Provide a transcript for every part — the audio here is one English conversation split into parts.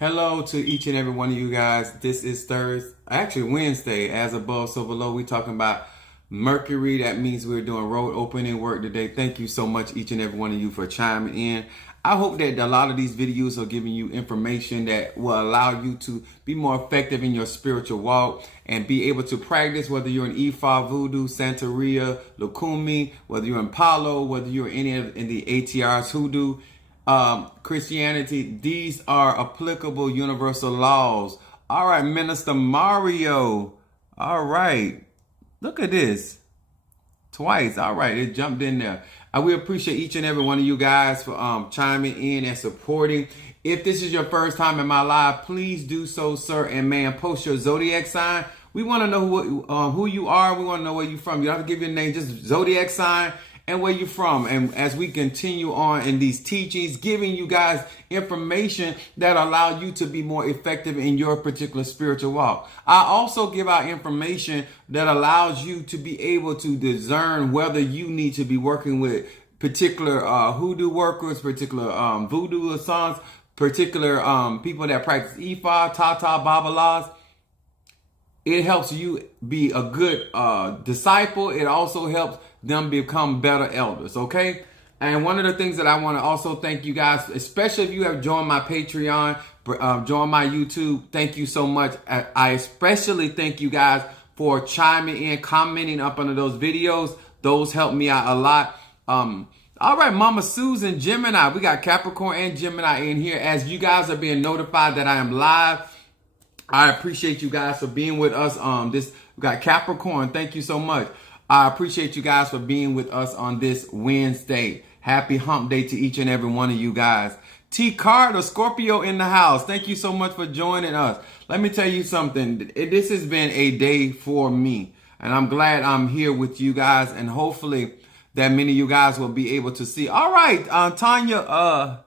Hello to each and every one of you guys. This is Wednesday. As above, so below. We talking about Mercury. That means we're doing road opening work today. Thank you so much, each and every one of you, for chiming in. I hope that a lot of these videos are giving you information that will allow you to be more effective in your spiritual walk and be able to practice, whether you're in Ifa, Voodoo, Santeria, Lukumi, whether you're in Palo, whether you're in the ATRs, Hoodoo, Christianity. These are applicable universal laws. All right, Minister Mario. All right. Look at this. Twice. All right. It jumped in there. We appreciate each and every one of you guys for chiming in and supporting. If this is your first time in my live, please do so, sir and ma'am. Post your zodiac sign. We want to know who you are. We want to know where you're from. You don't have to give your name, just zodiac sign and where you're from. And as we continue on in these teachings, giving you guys information that allow you to be more effective in your particular spiritual walk. I also give out information that allows you to be able to discern whether you need to be working with particular hoodoo workers, particular voodoo sons, particular people that practice Ifa, Tata, Babalas. It helps you be a good disciple. It also helps them become better elders, okay? And one of the things that I want to also thank you guys, especially if you have joined my Patreon, joined my YouTube, thank you so much. I especially thank you guys for chiming in, commenting up under those videos. Those help me out a lot. All right, Mama Susan, Gemini. We got Capricorn and Gemini in here. As you guys are being notified that I am live, I appreciate you guys for being with us. We got Capricorn. Thank you so much. I appreciate you guys for being with us on this Wednesday. Happy hump day to each and every one of you guys. T. Carter, Scorpio in the house. Thank you so much for joining us. Let me tell you something. This has been a day for me, and I'm glad I'm here with you guys, and hopefully that many of you guys will be able to see. All right, Tanya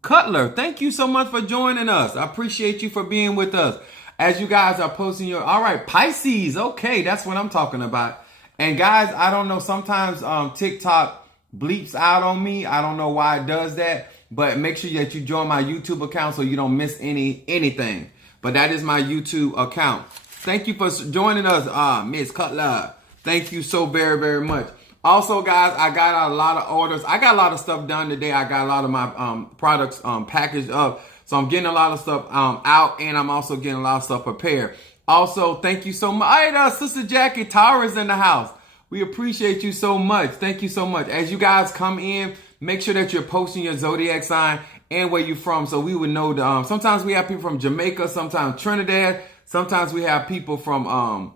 Cutler, thank you so much for joining us. I appreciate you for being with us. As you guys are posting all right, Pisces. Okay, that's what I'm talking about. And guys, I don't know, sometimes TikTok bleeps out on me. I don't know why it does that, but make sure that you join my YouTube account so you don't miss anything. But that is my YouTube account. Thank you for joining us, Miss Cutler. Thank you so very, very much. Also, guys, I got a lot of orders. I got a lot of stuff done today. I got a lot of my products packaged up. So I'm getting a lot of stuff out, and I'm also getting a lot of stuff prepared. Also, thank you so much. All right, Sister Jackie, Tara's in the house. We appreciate you so much. Thank you so much. As you guys come in, make sure that you're posting your zodiac sign and where you're from, so we would know. Sometimes we have people from Jamaica, sometimes Trinidad, sometimes we have people from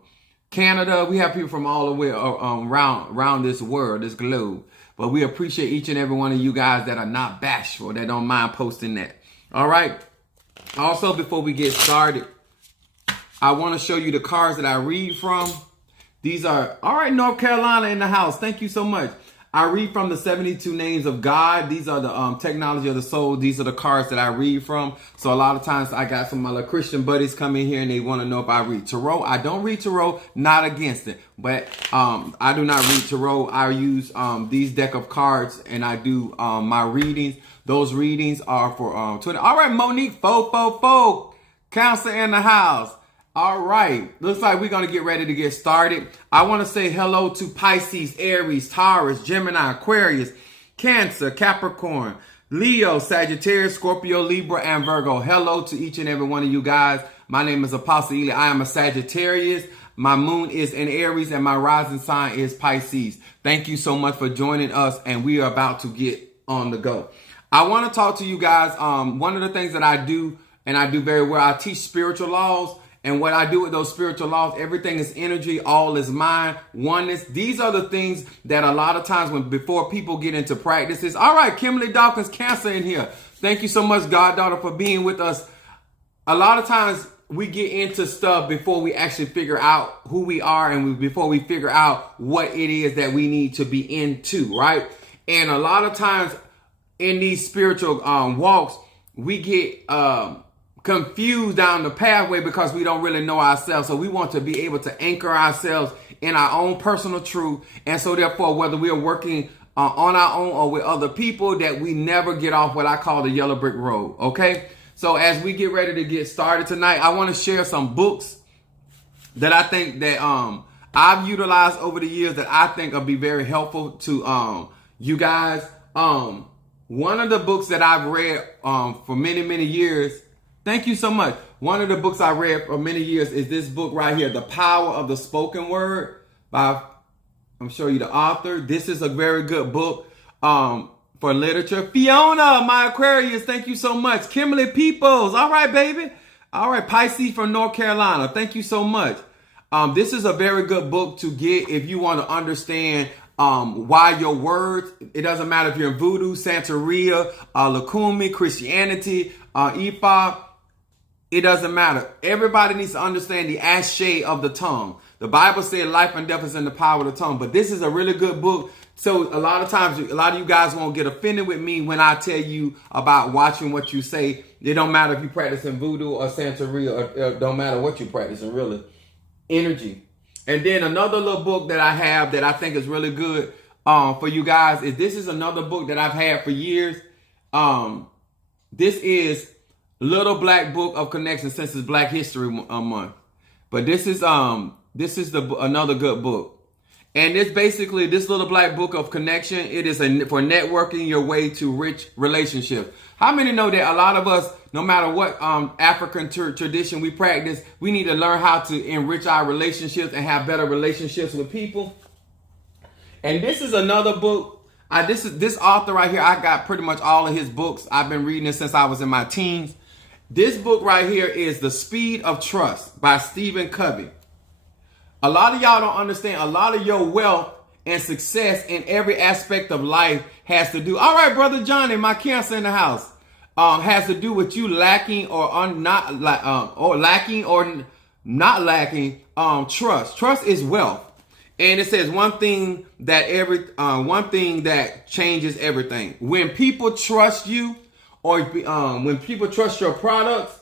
Canada. We have people from all the way around this world, this globe. But we appreciate each and every one of you guys that are not bashful, that don't mind posting that. All right. Also, before we get started, I want to show you the cards that I read from. These are, all right, North Carolina in the house. Thank you so much. I read from the 72 names of God. These are the technology of the soul. These are the cards that I read from. So a lot of times I got some of my little Christian buddies come in here and they want to know if I read tarot. I don't read tarot, not against it. But I do not read tarot. I use these deck of cards and I do my readings. Those readings are for Twitter. All right, Monique, counselor in the house. All right, looks like we're going to get ready to get started. I want to say hello to Pisces, Aries, Taurus, Gemini, Aquarius, Cancer, Capricorn, Leo, Sagittarius, Scorpio, Libra, and Virgo. Hello to each and every one of you guys. My name is Apostle Ely. I am a Sagittarius. My moon is in Aries and my rising sign is Pisces. Thank you so much for joining us, and we are about to get on the go. I want to talk to you guys. One of the things that I do, and I do very well, I teach spiritual laws. And what I do with those spiritual laws, everything is energy, all is mind, oneness. These are the things that a lot of times before people get into practices. All right, Kimberly Dawkins, Cancer in here. Thank you so much, Goddaughter, for being with us. A lot of times we get into stuff before we actually figure out who we are and before we figure out what it is that we need to be into, right? And a lot of times in these spiritual walks, we get confused down the pathway because we don't really know ourselves. So we want to be able to anchor ourselves in our own personal truth. And so therefore, whether we are working on our own or with other people, that we never get off what I call the yellow brick road. Okay. So as we get ready to get started tonight, I want to share some books that I think that I've utilized over the years that I think will be very helpful to you guys. One of the books that I've read for many, many years, thank you so much. One of the books I read for many years is this book right here, The Power of the Spoken Word by, I'm sure you the author. This is a very good book for literature. Fiona, my Aquarius, thank you so much. Kimberly Peoples, all right, baby. All right, Pisces from North Carolina, thank you so much. This is a very good book to get if you want to understand why your words, it doesn't matter if you're in Voodoo, Santeria, Lakumi, Christianity, Ifa, it doesn't matter. Everybody needs to understand the ashe of the tongue. The Bible said life and death is in the power of the tongue, but this is a really good book. So a lot of times, a lot of you guys won't get offended with me when I tell you about watching what you say. It don't matter if you practice in Voodoo or Santeria, or don't matter what you practice in, really. Energy. And then another little book that I have that I think is really good for you guys is this is another book that I've had for years. This is Little Black Book of Connection since it's Black History Month. But this is another good book. And it's basically this Little Black Book of Connection. It is for networking your way to rich relationships. How many know that a lot of us, no matter what African tradition we practice, we need to learn how to enrich our relationships and have better relationships with people? And this is another book. This author right here, I got pretty much all of his books. I've been reading it since I was in my teens. This book right here is The Speed of Trust by Stephen Covey. A lot of y'all don't understand. A lot of your wealth and success in every aspect of life has to do. All right, Brother Johnny, my Cancer in the house, has to do with you lacking or not lacking trust. Trust is wealth, and it says one thing that changes everything. When people trust you, or when people trust your products,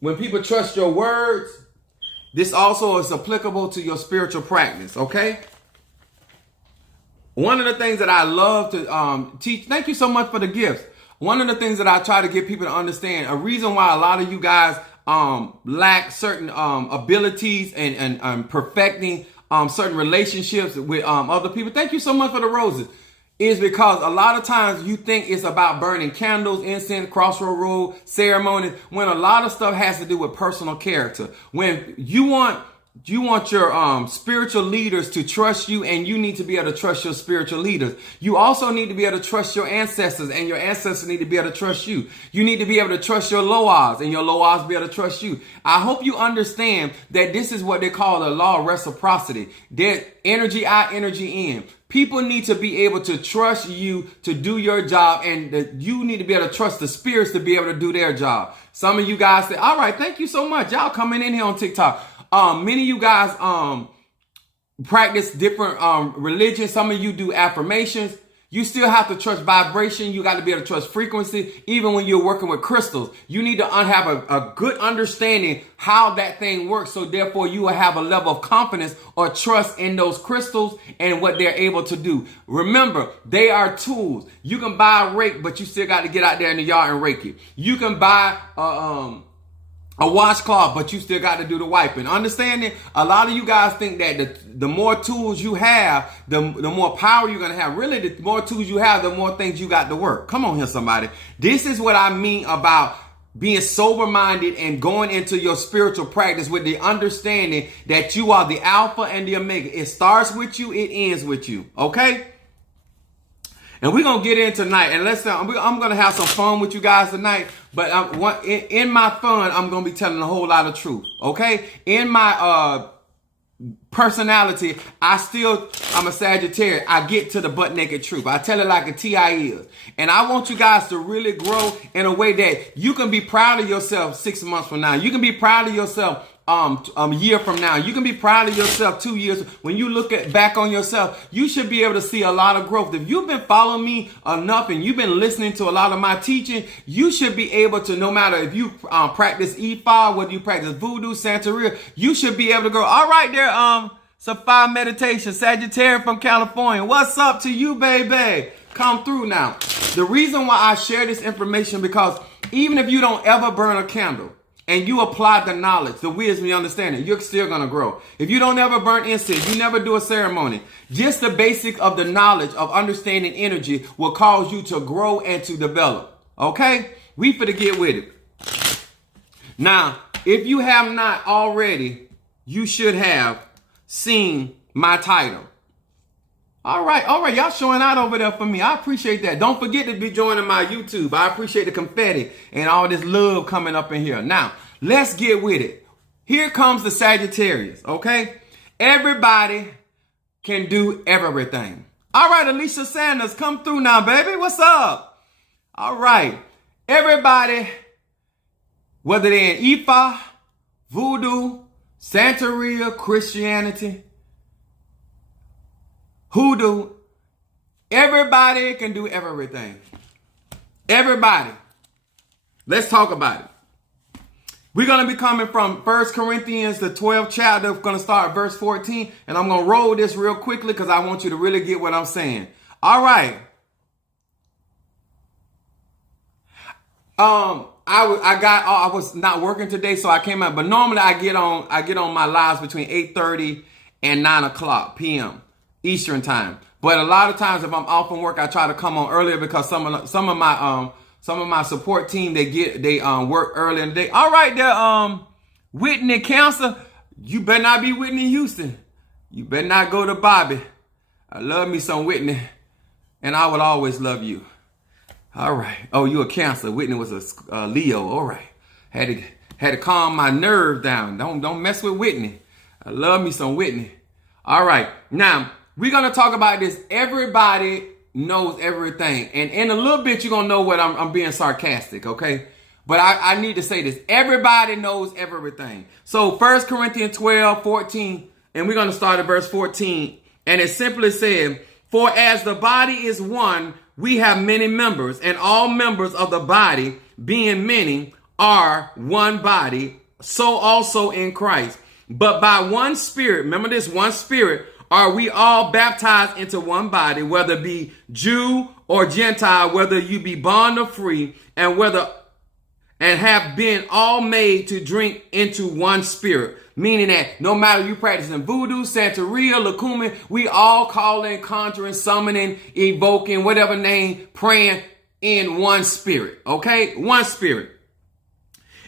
when people trust your words. This also is applicable to your spiritual practice, okay? One of the things that I love to teach, thank you so much for the gifts. One of the things that I try to get people to understand, a reason why a lot of you guys lack certain abilities and perfecting certain relationships with other people, thank you so much for the roses, is because a lot of times you think it's about burning candles, incense, crossroad road, ceremonies, when a lot of stuff has to do with personal character. When you want your spiritual leaders to trust you, and you need to be able to trust your spiritual leaders. You also need to be able to trust your ancestors, and your ancestors need to be able to trust you. You need to be able to trust your Loas, and your Loas be able to trust you. I hope you understand that this is what they call the law of reciprocity. There's energy out, energy in. People need to be able to trust you to do your job, and you need to be able to trust the spirits to be able to do their job. Some of you guys say, all right, thank you so much. Y'all coming in here on TikTok. Many of you guys practice different religions. Some of you do affirmations. You still have to trust vibration. You got to be able to trust frequency. Even when you're working with crystals, you need to have a good understanding how that thing works. So therefore, you will have a level of confidence or trust in those crystals and what they're able to do. Remember, they are tools. You can buy a rake, but you still got to get out there in the yard and rake it. You can buy a washcloth, but you still got to do the wiping. Understanding, a lot of you guys think that the more tools you have, the more power you're going to have. Really, the more tools you have, the more things you got to work. Come on here, somebody. This is what I mean about being sober-minded and going into your spiritual practice with the understanding that you are the Alpha and the Omega. It starts with you, it ends with you. Okay? And we're going to get in tonight. And I'm going to have some fun with you guys tonight. But in my fun, I'm going to be telling a whole lot of truth. Okay? In my personality, I'm a Sagittarius. I get to the butt naked truth. I tell it like a TI is. And I want you guys to really grow in a way that you can be proud of yourself 6 months from now. You can be proud of yourself a year from now. You can be proud of yourself 2 years. When you look back on yourself, you should be able to see a lot of growth. If you've been following me enough and you've been listening to a lot of my teaching, you should be able to, no matter if you practice Ifa, whether you practice Voodoo, Santeria, you should be able to grow. All right there, Sapphire Meditation, Sagittarius from California. What's up to you, baby? Come through now. The reason why I share this information because Even if you don't ever burn a candle and you apply the knowledge, the wisdom, the understanding, you're still going to grow. If you don't ever burn incense, you never do a ceremony, just the basic of the knowledge of understanding energy will cause you to grow and to develop. Okay? We finna get with it. Now, if you have not already, you should have seen my title. All right. Y'all showing out over there for me. I appreciate that. Don't forget to be joining my YouTube. I appreciate the confetti and all this love coming up in here. Now, let's get with it. Here comes the Sagittarius, okay? Everybody can do everything. All right, Alicia Sanders, come through now, baby. What's up? All right. Everybody, whether they're in Ifa, Voodoo, Santeria, Christianity, Hoodoo, everybody can do everything. Everybody. Let's talk about it. We're going to be coming from 1 Corinthians, the 12th chapter. We're going to start at verse 14. And I'm going to roll this real quickly because I want you to really get what I'm saying. All right. I was not working today, so I came out. But normally I get on my lives between 8:30 and 9 o'clock p.m. Eastern time. But a lot of times if I'm off from work, I try to come on earlier because some of my support team, they work early in the day. All right there, Whitney Cancer. You better not be Whitney Houston. You better not go to Bobby. I love me some Whitney, and I will always love you. All right. Oh, you a Cancer. Whitney was a Leo. All right. Had to calm my nerve down. Don't mess with Whitney. I love me some Whitney. All right. Now, we're going to talk about this. Everybody knows everything. And in a little bit, you're going to know what I'm being sarcastic, okay? But I need to say this. Everybody knows everything. So 1 Corinthians 12, 14, and we're going to start at verse 14. And it simply said, for as the body is one, we have many members, and all members of the body, being many, are one body, so also in Christ. But by one Spirit, remember this, one Spirit, are we all baptized into one body, whether be Jew or Gentile, whether you be bond or free, and have been all made to drink into one Spirit. Meaning that no matter you practicing voodoo, Santeria, Lacumi, we all calling, conjuring, summoning, evoking, whatever name, praying in one Spirit. Okay? One Spirit.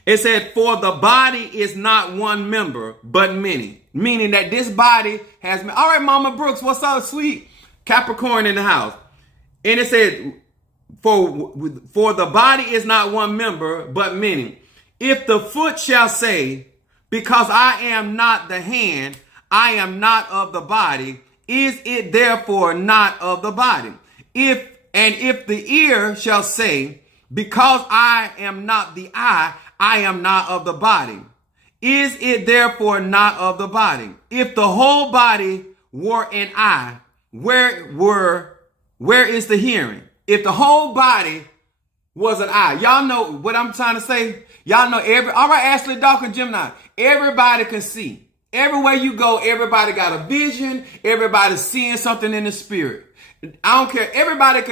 It said, for the body is not one member, but many. Meaning that this body has many. All right, Mama Brooks, what's up, sweet? Capricorn in the house. And it said, for the body is not one member, but many. If the foot shall say, because I am not the hand, I am not of the body, is it therefore not of the body? If the ear shall say, because I am not the eye, I am not of the body, is it therefore not of the body? If the whole body were an eye, where is the hearing? If the whole body was an eye, y'all know what I'm trying to say? Y'all know all right, Ashley Dawkins, Gemini, everybody can see. Everywhere you go, everybody got a vision. Everybody's seeing something in the spirit. I don't care. Everybody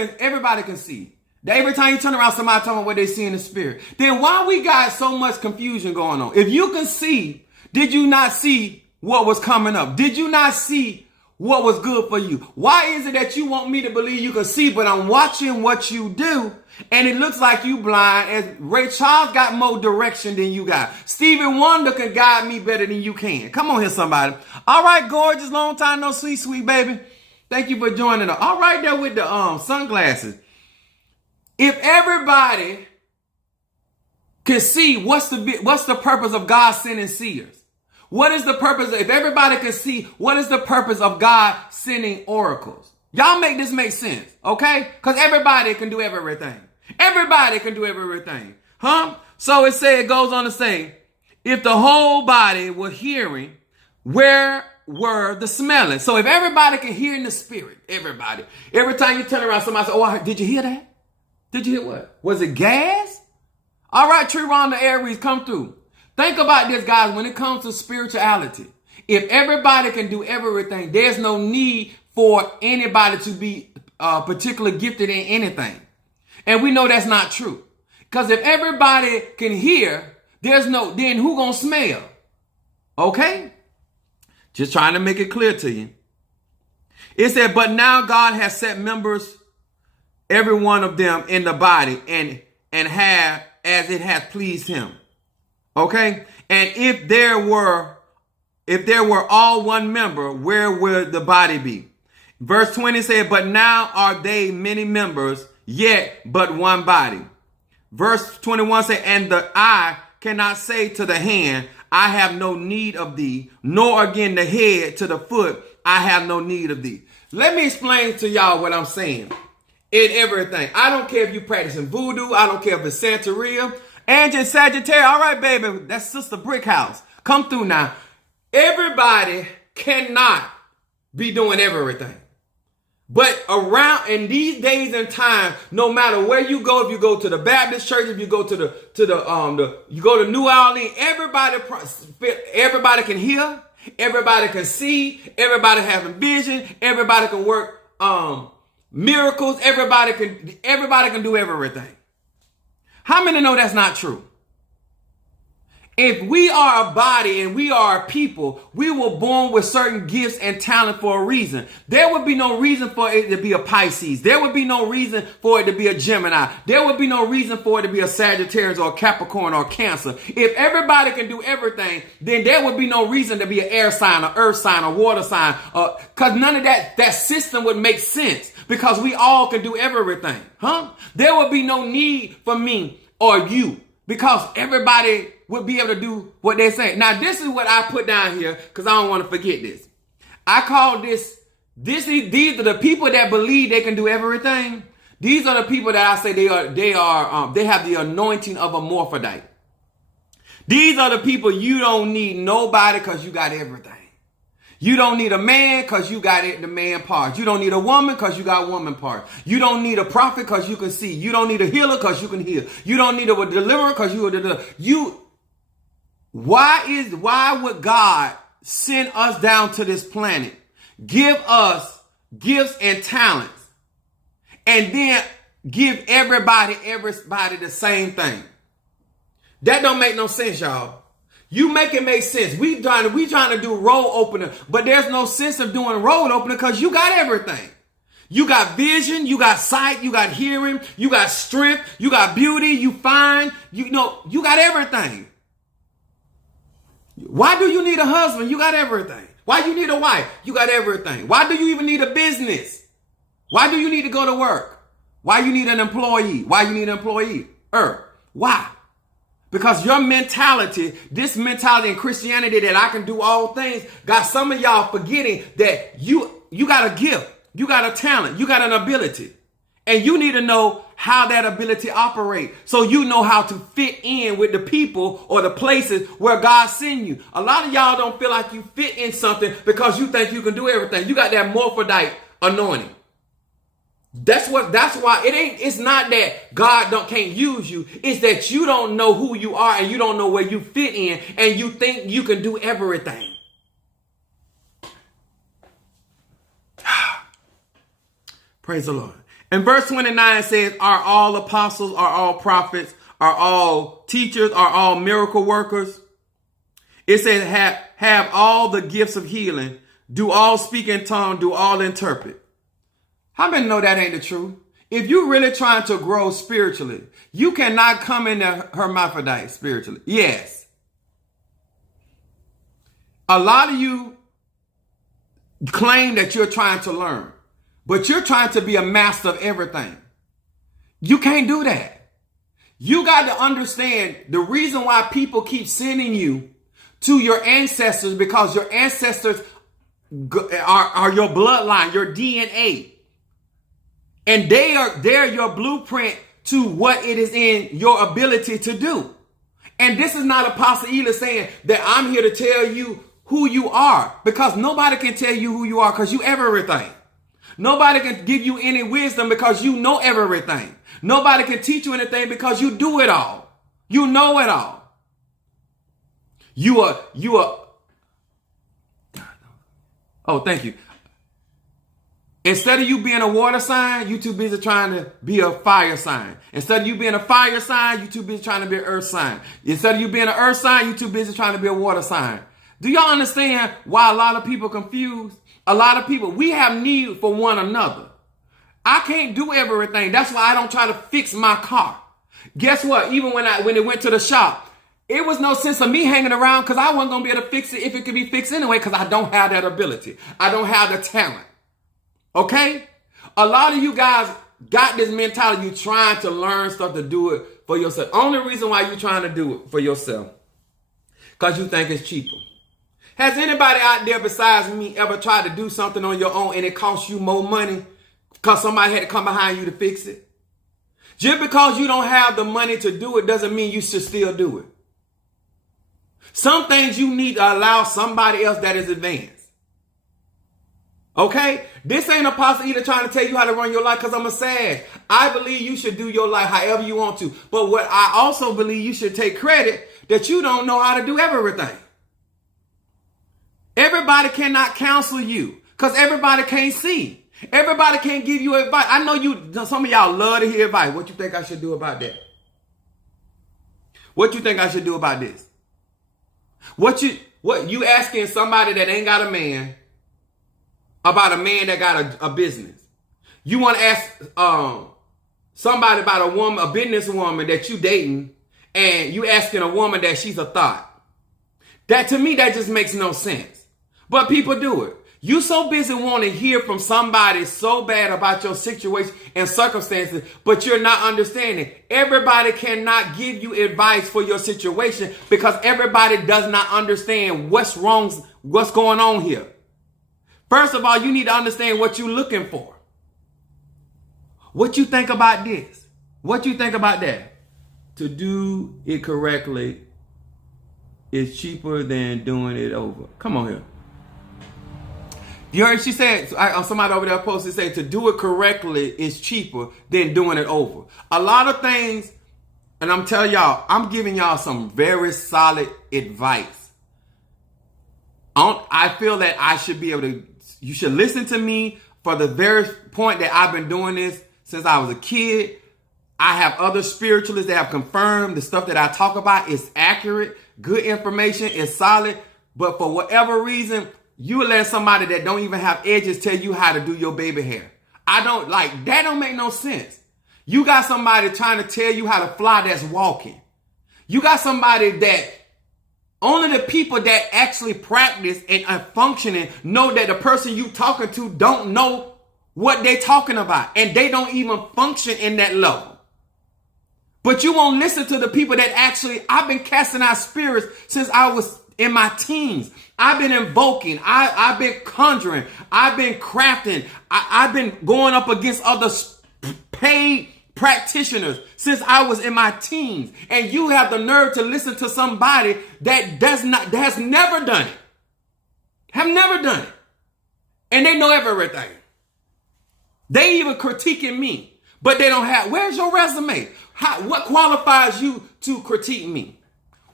can see. Every time you turn around, somebody talking about what they see in the spirit. Then why we got so much confusion going on? If you can see, did you not see what was coming up? Did you not see what was good for you? Why is it that you want me to believe you can see, but I'm watching what you do, and it looks like you blind? As Ray Charles got more direction than you got. Stevie Wonder can guide me better than you can. Come on here, somebody. All right, gorgeous, long time no see, sweet baby. Thank you for joining us. All right, there with the sunglasses. If everybody can see, what's the purpose of God sending seers? What is the purpose? If everybody can see, what is the purpose of God sending oracles? Y'all make this make sense, okay? Because everybody can do everything. Everybody can do everything. Huh? So it goes on to say, if the whole body were hearing, where were the smelling? So if everybody can hear in the spirit, everybody. Every time you turn around, somebody says, oh, did you hear that? Did you hear what? Was it gas? All right, Tree-Ron Aries, come through. Think about this, guys, when it comes to spirituality. If everybody can do everything, there's no need for anybody to be particularly gifted in anything. And we know that's not true. Because if everybody can hear, then who gonna smell? Okay? Just trying to make it clear to you. It said, but now God has set members, every one of them in the body, and have as it hath pleased him. Okay? And if there were all one member, where would the body be? Verse 20 said, but now are they many members, yet but one body. Verse 21 said, and the eye cannot say to the hand, I have no need of thee, nor again the head to the foot, I have no need of thee. Let me explain to y'all what I'm saying. In everything. I don't care if you practicing voodoo. I don't care if it's Santeria. Angie Sagittarius. All right, baby. That's Sister Brickhouse. Come through now. Everybody cannot be doing everything. But around in these days and times, no matter where you go, if you go to the Baptist church, if you go to you go to New Orleans, everybody can hear, everybody can see, everybody having vision, everybody can work miracles, everybody can do everything. How many know that's not true? If we are a body and we are a people, we were born with certain gifts and talent for a reason. There would be no reason for it to be a Pisces. There would be no reason for it to be a Gemini. There would be no reason for it to be a Sagittarius or a Capricorn or a Cancer. If everybody can do everything, then there would be no reason to be an air sign, an earth sign, a water sign, because none of that system would make sense because we all can do everything. There would be no need for me or you because everybody would be able to do what they say. Now, this is what I put down here because I don't want to forget this. I call these are the people that believe they can do everything. These are the people that I say they have the anointing of a morphodite. These are the people you don't need nobody because you got everything. You don't need a man because you got the man part. You don't need a woman because you got woman part. You don't need a prophet because you can see. You don't need a healer because you can heal. You don't need a deliverer because you are deliverer. Why would God send us down to this planet, give us gifts and talents, and then give everybody the same thing? That don't make no sense, y'all. You make it make sense. We trying to do road opener, but there's no sense of doing road opener because you got everything. You got vision, you got sight, you got hearing, you got strength, you got beauty, you fine, you got everything. Why do you need a husband? You got everything. Why you need a wife? You got everything. Why do you even need a business? Why do you need to go to work? Why you need an employee? Why you need an employee? Why? Because your mentality, this mentality in Christianity that I can do all things, got some of y'all forgetting that you got a gift, you got a talent, you got an ability. And you need to know how that ability operates so you know how to fit in with the people or the places where God send you. A lot of y'all don't feel like you fit in something because you think you can do everything. You got that morphodite anointing. That's why it's not that God can't use you. It's that you don't know who you are and you don't know where you fit in and you think you can do everything. Praise the Lord. And verse 29 says, are all apostles, are all prophets, are all teachers, are all miracle workers? It says, have all the gifts of healing, do all speak in tongues, do all interpret. How many know that ain't the truth? If you're really trying to grow spiritually, you cannot come in the hermaphrodite spiritually. Yes. A lot of you claim that you're trying to learn, but you're trying to be a master of everything. You can't do that. You got to understand the reason why people keep sending you to your ancestors, because your ancestors are your bloodline, your DNA. And they're your blueprint to what it is in your ability to do. And this is not Apostle Ela saying that I'm here to tell you who you are, because nobody can tell you who you are because you everything. Nobody can give you any wisdom because you know everything. Nobody can teach you anything because you do it all. You know it all. You are. Oh, thank you. Instead of you being a water sign, you too busy trying to be a fire sign. Instead of you being a fire sign, you too busy trying to be an earth sign. Instead of you being an earth sign, you too busy trying to be a water sign. Do y'all understand why a lot of people confused? A lot of people, we have need for one another. I can't do everything. That's why I don't try to fix my car. Guess what? Even when it went to the shop, it was no sense of me hanging around because I wasn't going to be able to fix it if it could be fixed anyway because I don't have that ability. I don't have the talent. Okay? A lot of you guys got this mentality. You trying to learn stuff to do it for yourself. Only reason why you're trying to do it for yourself because you think it's cheaper. Has anybody out there besides me ever tried to do something on your own and it costs you more money because somebody had to come behind you to fix it? Just because you don't have the money to do it doesn't mean you should still do it. Some things you need to allow somebody else that is advanced. Okay? This ain't Apostle either trying to tell you how to run your life because I'm a sage. I believe you should do your life however you want to. But what I also believe you should take credit that you don't know how to do everything. Everybody cannot counsel you because everybody can't see. Everybody can't give you advice. I know some of y'all love to hear advice. What you think I should do about that? What you think I should do about this? What you asking somebody that ain't got a man about a man that got a business? You want to ask somebody about a woman, a businesswoman that you dating, and you asking a woman that she's a thought. That to me, that just makes no sense. But people do it. You so busy wanting to hear from somebody so bad about your situation and circumstances, but you're not understanding. Everybody cannot give you advice for your situation because everybody does not understand what's wrong, what's going on here. First of all, you need to understand what you're looking for. What you think about this? What you think about that? To do it correctly is cheaper than doing it over. Come on here. You heard she said, somebody over there posted, say, to do it correctly is cheaper than doing it over. A lot of things, and I'm telling y'all, I'm giving y'all some very solid advice. I feel that I should be able to, you should listen to me for the very point that I've been doing this since I was a kid. I have other spiritualists that have confirmed the stuff that I talk about is accurate, good information, is solid. But for whatever reason, you will let somebody that don't even have edges tell you how to do your baby hair. That don't make no sense. You got somebody trying to tell you how to fly that's walking. You got somebody that only the people that actually practice and are functioning know that the person you talking to don't know what they talking about. And they don't even function in that level. But you won't listen to the people that actually, I've been casting out spirits since I was in my teens. I've been invoking. I've been conjuring. I've been crafting. I've been going up against other paid practitioners since I was in my teens. And you have the nerve to listen to somebody that has never done it. Have never done it. And they know everything. They even critiquing me. But they don't have, where's your resume? What qualifies you to critique me?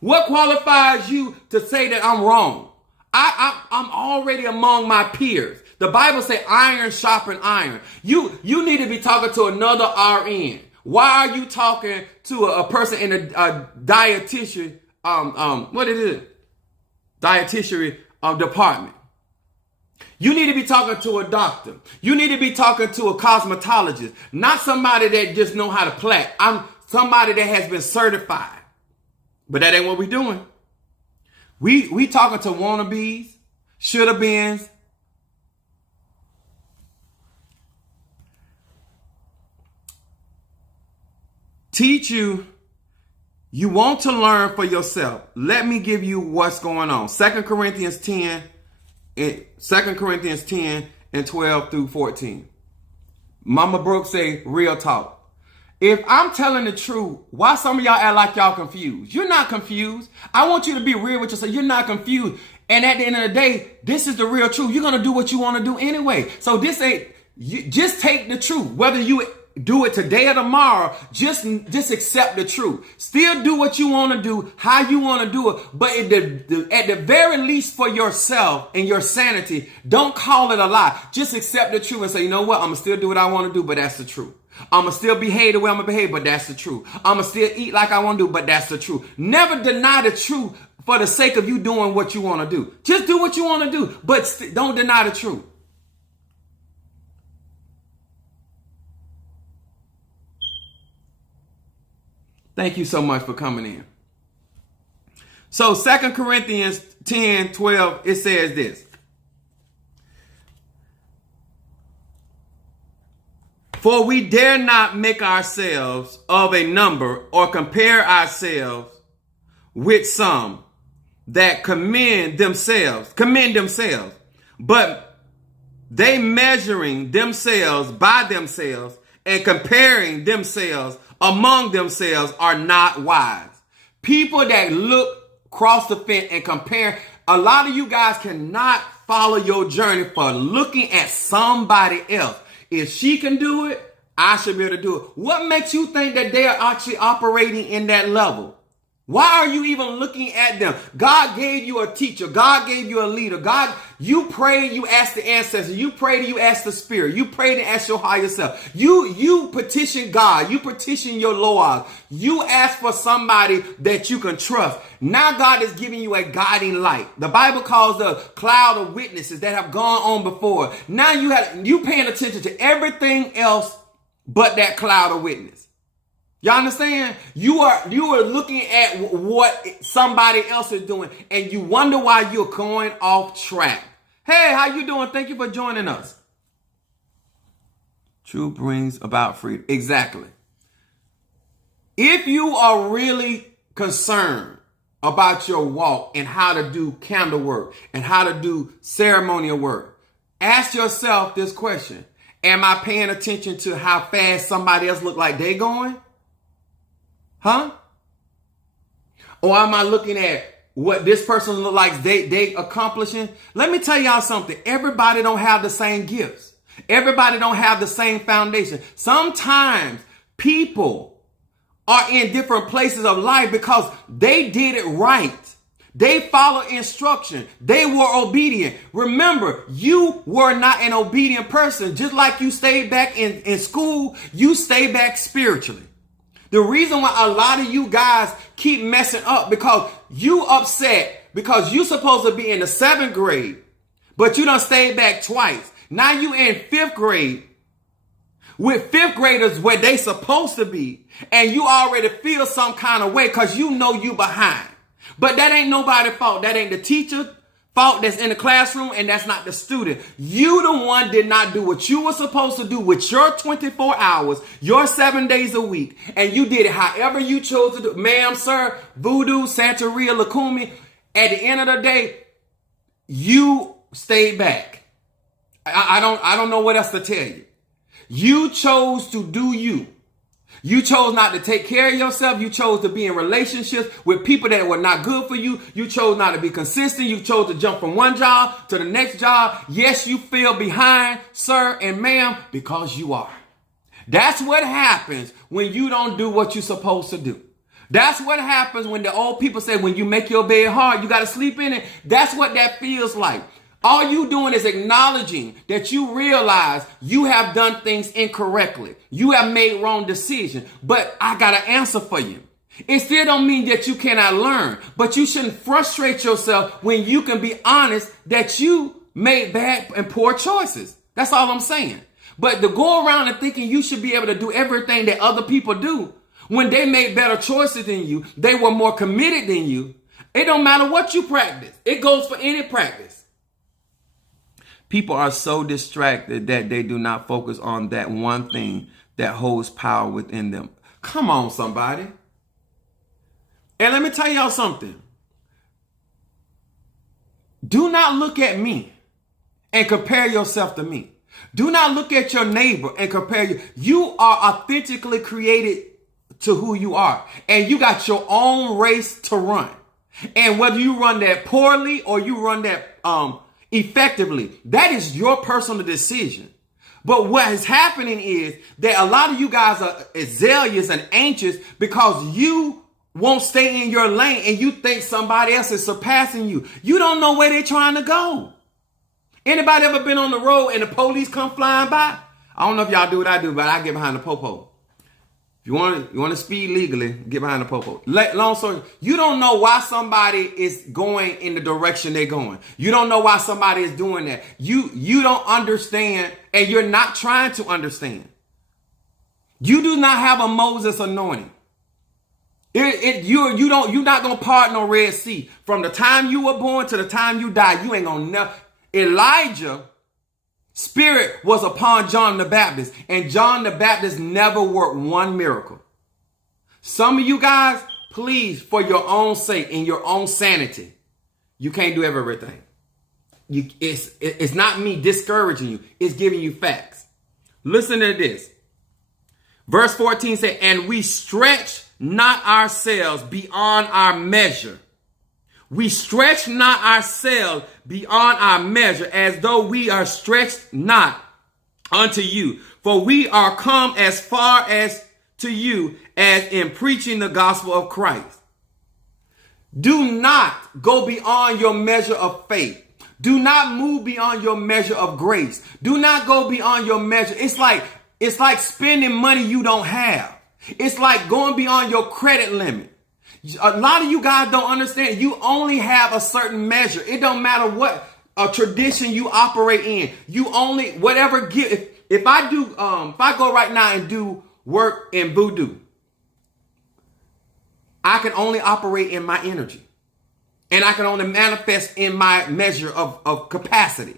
What qualifies you to say that I'm wrong? I'm already among my peers. The Bible says iron sharpen iron. You need to be talking to another RN. Why are you talking to a person in a dietitian, dietitiary department? You need to be talking to a doctor. You need to be talking to a cosmetologist, not somebody that just know how to plait. I'm somebody that has been certified. But that ain't what we're doing. We talking to wannabes, shoulda beens. Teach you. You want to learn for yourself. Let me give you what's going on. 2 Corinthians 10 and 12 through 14. Mama Brooks say, real talk. If I'm telling the truth, why some of y'all act like y'all confused? You're not confused. I want you to be real with yourself. You're not confused. And at the end of the day, this is the real truth. You're going to do what you want to do anyway. So this ain't, just take the truth. Whether you do it today or tomorrow. Just accept the truth. Still do what you want to do, how you want to do it. But at the very least for yourself and your sanity, don't call it a lie. Just accept the truth and say, you know what? I'm going to still do what I want to do, but that's the truth. I'm going to still behave the way I'm going to behave, but that's the truth. I'm going to still eat like I want to do, but that's the truth. Never deny the truth for the sake of you doing what you want to do. Just do what you want to do, but don't deny the truth. Thank you so much for coming in. So 2 Corinthians 10:12, it says this. For we dare not make ourselves of a number or compare ourselves with some that commend themselves, but they measuring themselves by themselves and comparing themselves among themselves are not wise. People that look across the fence and compare, a lot of you guys cannot follow your journey for looking at somebody else. If she can do it, I should be able to do it. What makes you think that they are actually operating in that level? Why are you even looking at them? God gave you a teacher. God gave you a leader. God, you prayed, you asked the ancestors. You prayed, you asked the spirit. You prayed and asked your higher self. You petition God. You petition your Lord. You ask for somebody that you can trust. Now God is giving you a guiding light. The Bible calls the cloud of witnesses that have gone on before. Now you paying attention to everything else but that cloud of witness. Y'all understand? You are looking at what somebody else is doing, and you wonder why you're going off track. Hey, how you doing? Thank you for joining us. Truth brings about freedom. Exactly. If you are really concerned about your walk and how to do candle work and how to do ceremonial work, ask yourself this question. Am I paying attention to how fast somebody else look like they going? Huh? Or am I looking at what this person look like they accomplishing? Let me tell y'all something. Everybody don't have the same gifts. Everybody don't have the same foundation. Sometimes people are in different places of life because they did it right. They followed instruction. They were obedient. Remember, you were not an obedient person. Just like you stayed back in school, you stayed back spiritually. The reason why a lot of you guys keep messing up because you upset because you supposed to be in the 7th grade, but you done stayed back twice. Now you in 5th grade with 5th graders where they supposed to be, and you already feel some kind of way because you know you behind. But that ain't nobody's fault. That ain't the teacher fault that's in the classroom, and that's not the student. You the one did not do what you were supposed to do with your 24 hours, your 7 days a week, and you did it however you chose to do. Ma'am, sir, voodoo, Santeria, Lakumi. At the end of the day, you stayed back. I don't know what else to tell you. You chose to do you. You chose not to take care of yourself. You chose to be in relationships with people that were not good for you. You chose not to be consistent. You chose to jump from one job to the next job. Yes, you feel behind, sir and ma'am, because you are. That's what happens when you don't do what you're supposed to do. That's what happens when the old people say, when you make your bed hard, you got to sleep in it. That's what that feels like. All you doing is acknowledging that you realize you have done things incorrectly. You have made wrong decisions, but I got an answer for you. It still don't mean that you cannot learn, but you shouldn't frustrate yourself when you can be honest that you made bad and poor choices. That's all I'm saying. But to go around and thinking you should be able to do everything that other people do when they made better choices than you, they were more committed than you. It don't matter what you practice. It goes for any practice. People are so distracted that they do not focus on that one thing that holds power within them. Come on, somebody. And let me tell y'all something. Do not look at me and compare yourself to me. Do not look at your neighbor and compare you. You are authentically created to who you are. And you got your own race to run. And whether you run that poorly or you run that effectively, that is your personal decision. But what is happening is that a lot of you guys are zealous and anxious because you won't stay in your lane and you think somebody else is surpassing you. You don't know where they're trying to go. Anybody ever been on the road and the police come flying by? I don't know if y'all do what I do, but I get behind the popo. If you want to speed legally, get behind the popo. Long story, you don't know why somebody is going in the direction they're going. You don't know why somebody is doing that. You don't understand, and you're not trying to understand. You do not have a Moses anointing. You're not gonna part no Red Sea. From the time you were born to the time you die, you ain't gonna never. Elijah Spirit was upon John the Baptist, and John the Baptist never worked one miracle. Some of you guys, please, for your own sake and your own sanity, you can't do everything. It's not me discouraging you. It's giving you facts. Listen to this. Verse 14 says, and we stretch not ourselves beyond our measure. We stretch not ourselves beyond our measure, as though we are stretched not unto you. For we are come as far as to you as in preaching the gospel of Christ. Do not go beyond your measure of faith. Do not move beyond your measure of grace. Do not go beyond your measure. It's like spending money you don't have. It's like going beyond your credit limit. A lot of you guys don't understand. You only have a certain measure. It don't matter what tradition you operate in. You only, whatever give. If I go right now and do work in voodoo, I can only operate in my energy. And I can only manifest in my measure of capacity.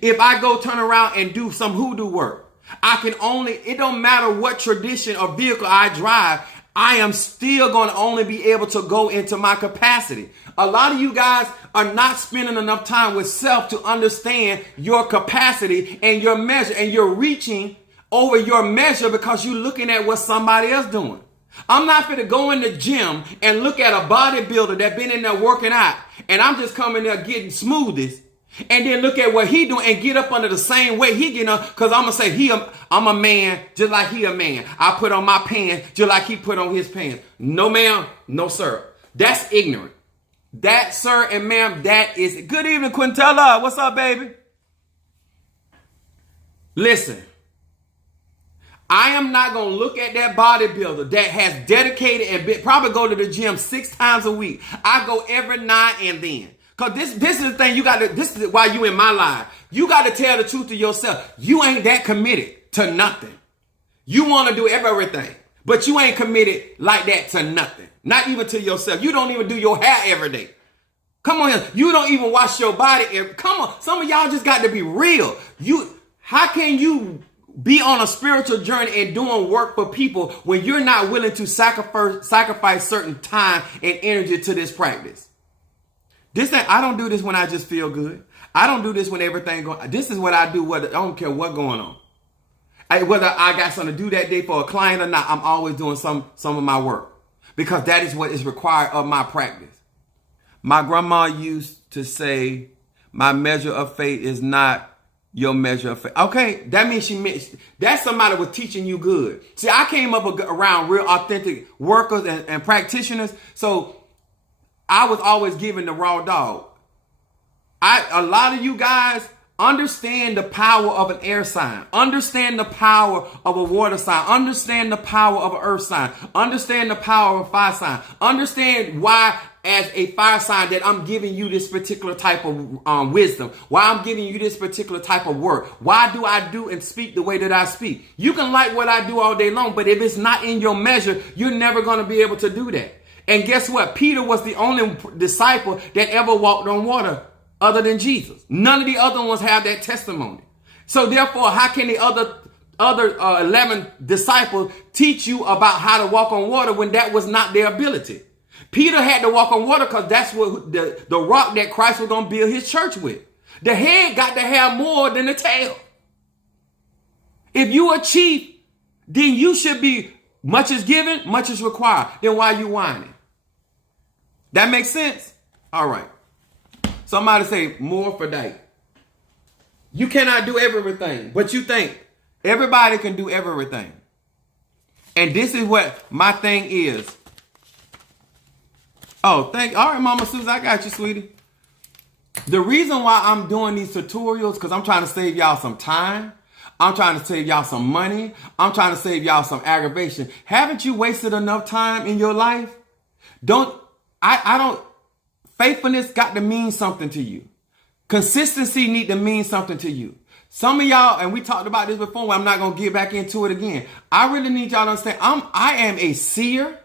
If I go turn around and do some hoodoo work, it don't matter what tradition or vehicle I drive, I am still going to only be able to go into my capacity. A lot of you guys are not spending enough time with self to understand your capacity and your measure, and you're reaching over your measure because you're looking at what somebody else doing. I'm not going to go in the gym and look at a bodybuilder that been in there working out, and I'm just coming there getting smoothies, and then look at what he doing and get up under the same weight he getting on, because I'm going to say I'm a man just like he a man. I put on my pants just like he put on his pants. No, ma'am. No, sir. That's ignorant. That, sir and ma'am, that is... Good evening, Quintella. What's up, baby? Listen. I am not going to look at that bodybuilder that has dedicated and probably go to the gym 6 times a week. I go every now and then. Because this is the thing, this is why you in my life. You got to tell the truth to yourself. You ain't that committed to nothing. You want to do everything, but you ain't committed like that to nothing. Not even to yourself. You don't even do your hair every day. Come on, you don't even wash your body. Come on, some of y'all just got to be real. How can you be on a spiritual journey and doing work for people when you're not willing to sacrifice certain time and energy to this practice? I don't do this when I just feel good. I don't do this when everything going. This is what I do. I don't care what's going on. Whether I got something to do that day for a client or not, I'm always doing some of my work because that is what is required of my practice. My grandma used to say, "My measure of faith is not your measure of faith." Okay, that means that's somebody was teaching you good. See, I came up around real authentic workers and practitioners, so I was always given the raw dog. A lot of you guys understand the power of an air sign. Understand the power of a water sign. Understand the power of an earth sign. Understand the power of a fire sign. Understand why, as a fire sign, that I'm giving you this particular type of wisdom. Why I'm giving you this particular type of work. Why do I do and speak the way that I speak? You can like what I do all day long, but if it's not in your measure, you're never going to be able to do that. And guess what? Peter was the only disciple that ever walked on water other than Jesus. None of the other ones have that testimony. So therefore, how can the other 11 disciples teach you about how to walk on water when that was not their ability? Peter had to walk on water because that's what the rock that Christ was going to build his church with. The head got to have more than the tail. If you a chief, then you should be much is given, much is required. Then why are you whining? That makes sense? All right. Somebody say more for that. You cannot do everything, but you think everybody can do everything. And this is what my thing is. Oh, all right, Mama Susan, I got you, sweetie. The reason why I'm doing these tutorials, because I'm trying to save y'all some time. I'm trying to save y'all some money. I'm trying to save y'all some aggravation. Haven't you wasted enough time in your life? Faithfulness got to mean something to you. Consistency need to mean something to you. Some of y'all, and we talked about this before, I'm not going to get back into it again. I really need y'all to understand, I am a seer.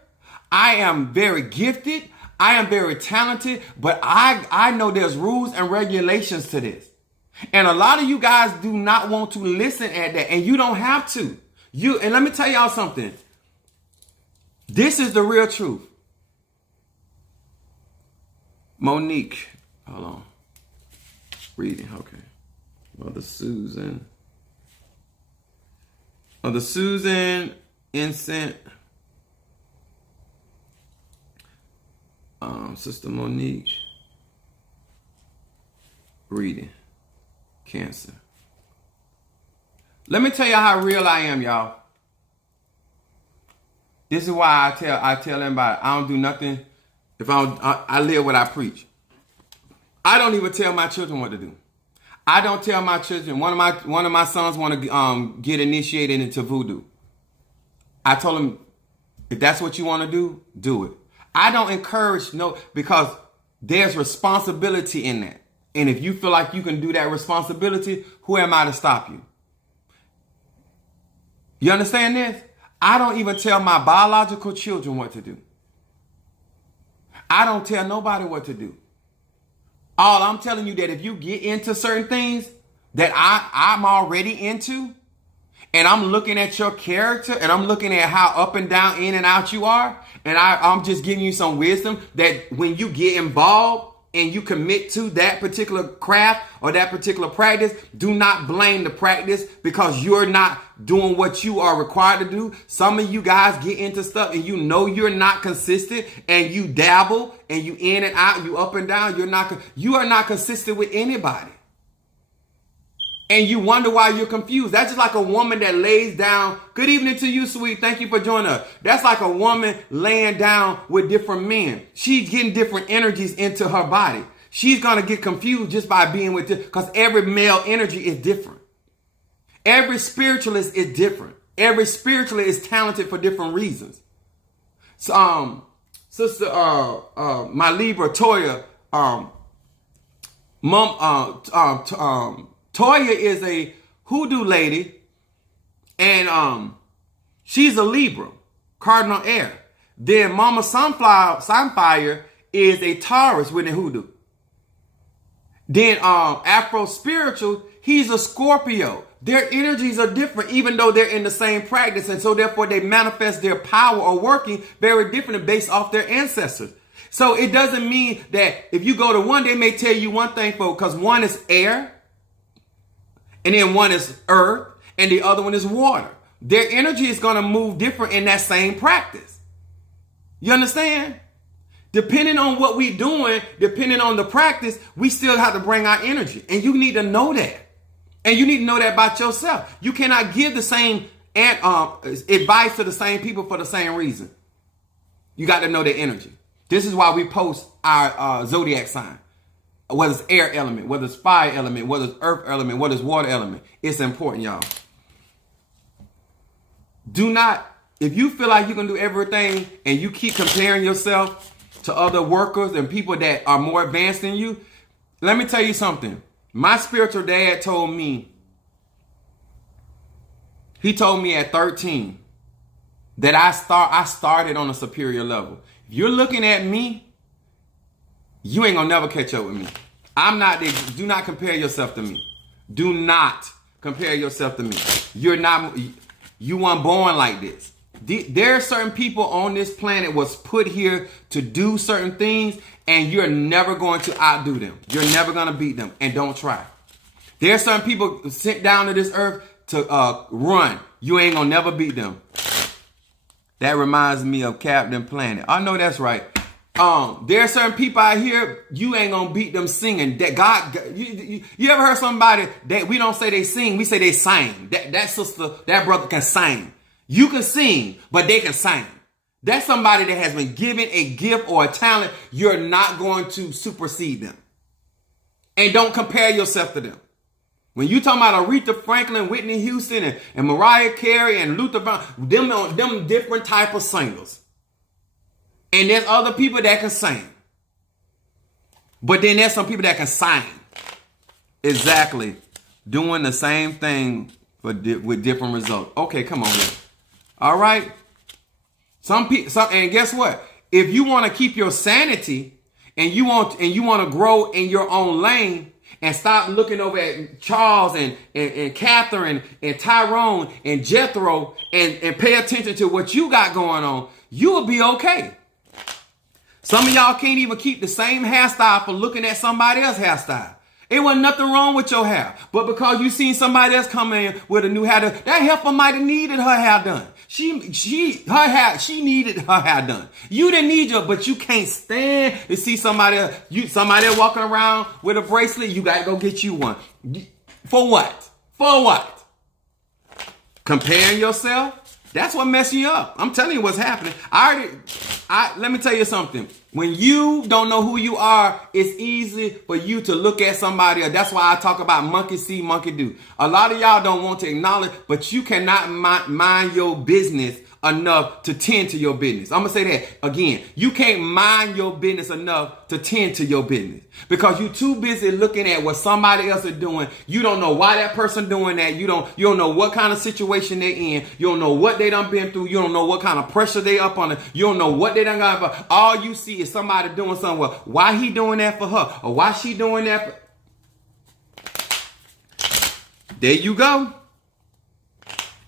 I am very gifted. I am very talented, but I know there's rules and regulations to this. And a lot of you guys do not want to listen at that, and you don't have to. And let me tell y'all something. This is the real truth. Monique, hold on. Reading, okay. Mother Susan, Incent, Sister Monique, reading, Cancer. Let me tell y'all how real I am, y'all. This is why I tell everybody I don't do nothing if I live what I preach. I don't even tell my children what to do. I don't tell my children. One of my sons want to get initiated into voodoo. I told him, if that's what you want to do, do it. I don't encourage because there's responsibility in that. And if you feel like you can do that responsibility, who am I to stop you? You understand this? I don't even tell my biological children what to do. I don't tell nobody what to do. All I'm telling you that if you get into certain things that I'm already into, and I'm looking at your character, and I'm looking at how up and down, in and out you are, and I'm just giving you some wisdom that when you get involved and you commit to that particular craft or that particular practice, do not blame the practice because you're not doing what you are required to do. Some of you guys get into stuff and you know you're not consistent, and you dabble and you in and out, you up and down. You are not consistent with anybody. And you wonder why you're confused. That's just like a woman that lays down. Good evening to you, sweet. Thank you for joining us. That's like a woman laying down with different men. She's getting different energies into her body. She's going to get confused just by being with this, because every male energy is different. Every spiritualist is different. Every spiritualist is talented for different reasons. So, sister, my Libra, Toya, Toya is a hoodoo lady, and she's a Libra, cardinal air. Then Mama Sunfire is a Taurus with a hoodoo. Then Afro Spiritual, he's a Scorpio. Their energies are different, even though they're in the same practice, and so therefore they manifest their power or working very differently based off their ancestors. So it doesn't mean that if you go to one, they may tell you one thing, because one is air, and then one is earth, and the other one is water. Their energy is going to move different in that same practice. You understand? Depending on what we're doing, depending on the practice, we still have to bring our energy. And you need to know that. And you need to know that about yourself. You cannot give the same advice to the same people for the same reason. You got to know their energy. This is why we post our zodiac sign. Whether it's air element, whether it's fire element, whether it's earth element, whether it's water element. It's important, y'all. Do not, if you feel like you can do everything and you keep comparing yourself to other workers and people that are more advanced than you, let me tell you something. My spiritual dad told me, he told me at 13 that I started on a superior level. If you're looking at me, you ain't gonna never catch up with me. I'm not there. Do not compare yourself to me. Do not compare yourself to me. You weren't born like this. There are certain people on this planet was put here to do certain things, and you're never going to outdo them. You're never going to beat them, and don't try. There are certain people sent down to this earth to run. You ain't gonna never beat them. That reminds me of Captain Planet. I know that's right. There are certain people out here, you ain't gonna beat them singing. That God, you ever heard somebody that we don't say they sing, we say they sing. That sister, that brother can sing. You can sing, but they can sing. That's somebody that has been given a gift or a talent. You're not going to supersede them. And don't compare yourself to them. When you talking about Aretha Franklin, Whitney Houston, and Mariah Carey and Luther Vandross, them different type of singers. And there's other people that can sing. But then there's some people that can sing. Exactly. Doing the same thing with different results. Okay, come on here. All right. Some people, and guess what? If you want to keep your sanity and you want to grow in your own lane and stop looking over at Charles and Catherine and Tyrone and Jethro and pay attention to what you got going on, you will be okay. Some of y'all can't even keep the same hairstyle for looking at somebody else's hairstyle. It wasn't nothing wrong with your hair. But because you seen somebody else come in with a new hair, that heifer might have needed her hair done. She needed her hair done. You didn't need your, but you can't stand to see somebody else walking around with a bracelet. You got to go get you one. For what? For what? Comparing yourself? That's what messes you up. I'm telling you what's happening. Let me tell you something. When you don't know who you are, it's easy for you to look at somebody else. That's why I talk about monkey see, monkey do. A lot of y'all don't want to acknowledge, but you cannot mind your business enough to tend to your business. I'm going to say that again. You can't mind your business enough to tend to your business because you're too busy looking at what somebody else is doing. You don't know why that person doing that. You don't know what kind of situation they're in. You don't know what they done been through. You don't know what kind of pressure they up on it. You don't know what they done got. All you see is somebody doing something. Well, why he doing that for her? Or why she doing that for... There you go.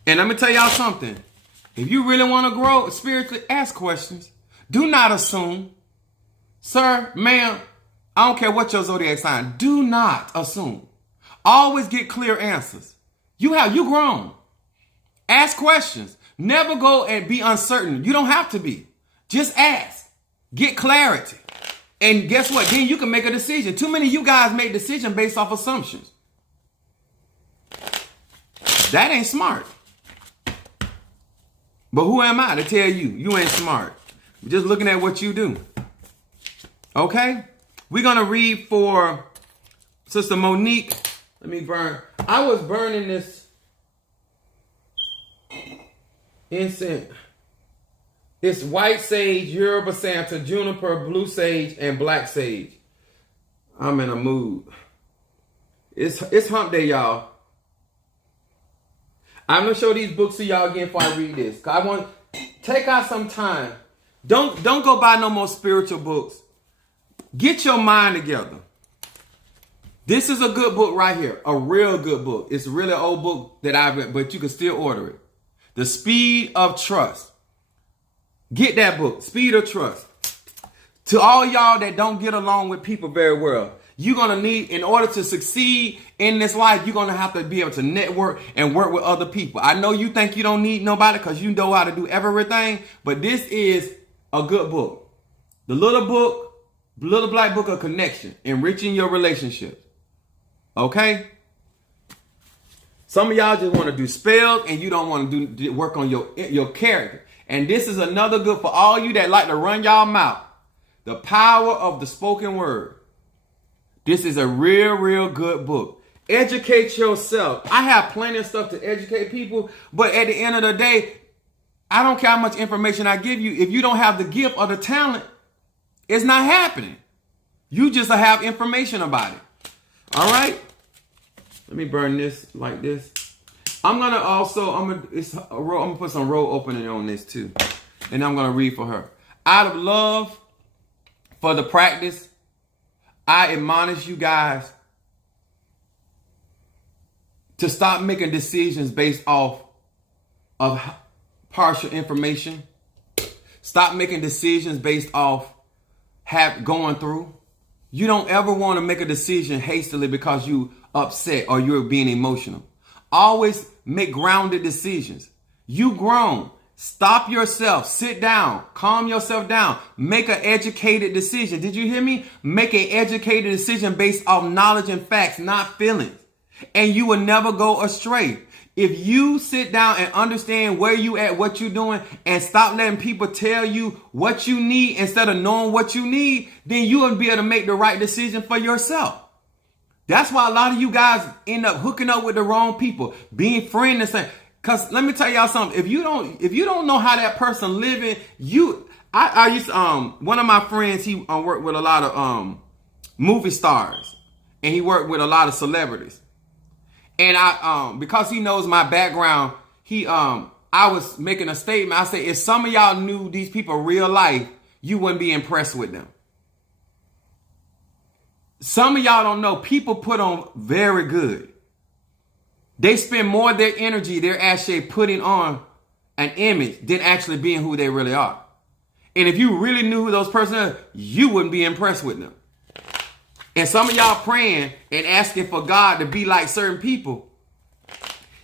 And let me tell y'all something. If you really want to grow spiritually, ask questions. Do not assume. Sir, ma'am, I don't care what your zodiac sign. Do not assume. Always get clear answers. You grown. Ask questions. Never go and be uncertain. You don't have to be. Just ask. Get clarity. And guess what? Then you can make a decision. Too many of you guys make decisions based off assumptions. That ain't smart. But who am I to tell you? You ain't smart. Just looking at what you do. Okay? We're going to read for Sister Monique. Let me burn. I was burning this incense. It's white sage, Yoruba Santa, juniper, blue sage, and black sage. I'm in a mood. It's hump day, y'all. I'm going to show these books to y'all again before I read this. I want to take out some time. Don't go buy no more spiritual books. Get your mind together. This is a good book right here. A real good book. It's a really old book that I've read, but you can still order it. The Speed of Trust. Get that book. Speed of Trust. To all y'all that don't get along with people very well, you're going to need, in order to succeed in this life, you're going to have to be able to network and work with other people. I know you think you don't need nobody because you know how to do everything, but this is a good book. The Little Black Book of Connection, enriching your relationships. Okay? Some of y'all just want to do spells and you don't want to do work on your character. And this is another good for all you that like to run y'all mouth. The Power of the Spoken Word. This is a real good book. Educate yourself. I have plenty of stuff to educate people, but at the end of the day, I don't care how much information I give you. If you don't have the gift or the talent, it's not happening. You just have information about it. All right? Let me burn this like this. I'm going to put some roll opening on this too. And I'm going to read for her. Out of love for the practice, I admonish you guys to stop making decisions based off of partial information. Stop making decisions based off going through. You don't ever want to make a decision hastily because you upset or you're being emotional. Always make grounded decisions. You grown. Stop yourself. Sit down. Calm yourself down. Make an educated decision. Did you hear me? Make an educated decision based off knowledge and facts, not feelings. And you will never go astray. If you sit down and understand where you at, what you're doing, and stop letting people tell you what you need instead of knowing what you need, then you will be able to make the right decision for yourself. That's why a lot of you guys end up hooking up with the wrong people, being friends and saying, because let me tell y'all something. If you don't know how that person living, I used to, one of my friends, he worked with a lot of movie stars, and he worked with a lot of celebrities. And because he knows my background, I was making a statement. I said, if some of y'all knew these people real life, you wouldn't be impressed with them. Some of y'all don't know, people put on very good. They spend more of their energy, they're actually putting on an image than actually being who they really are. And if you really knew who those persons are, you wouldn't be impressed with them. And some of y'all praying and asking for God to be like certain people.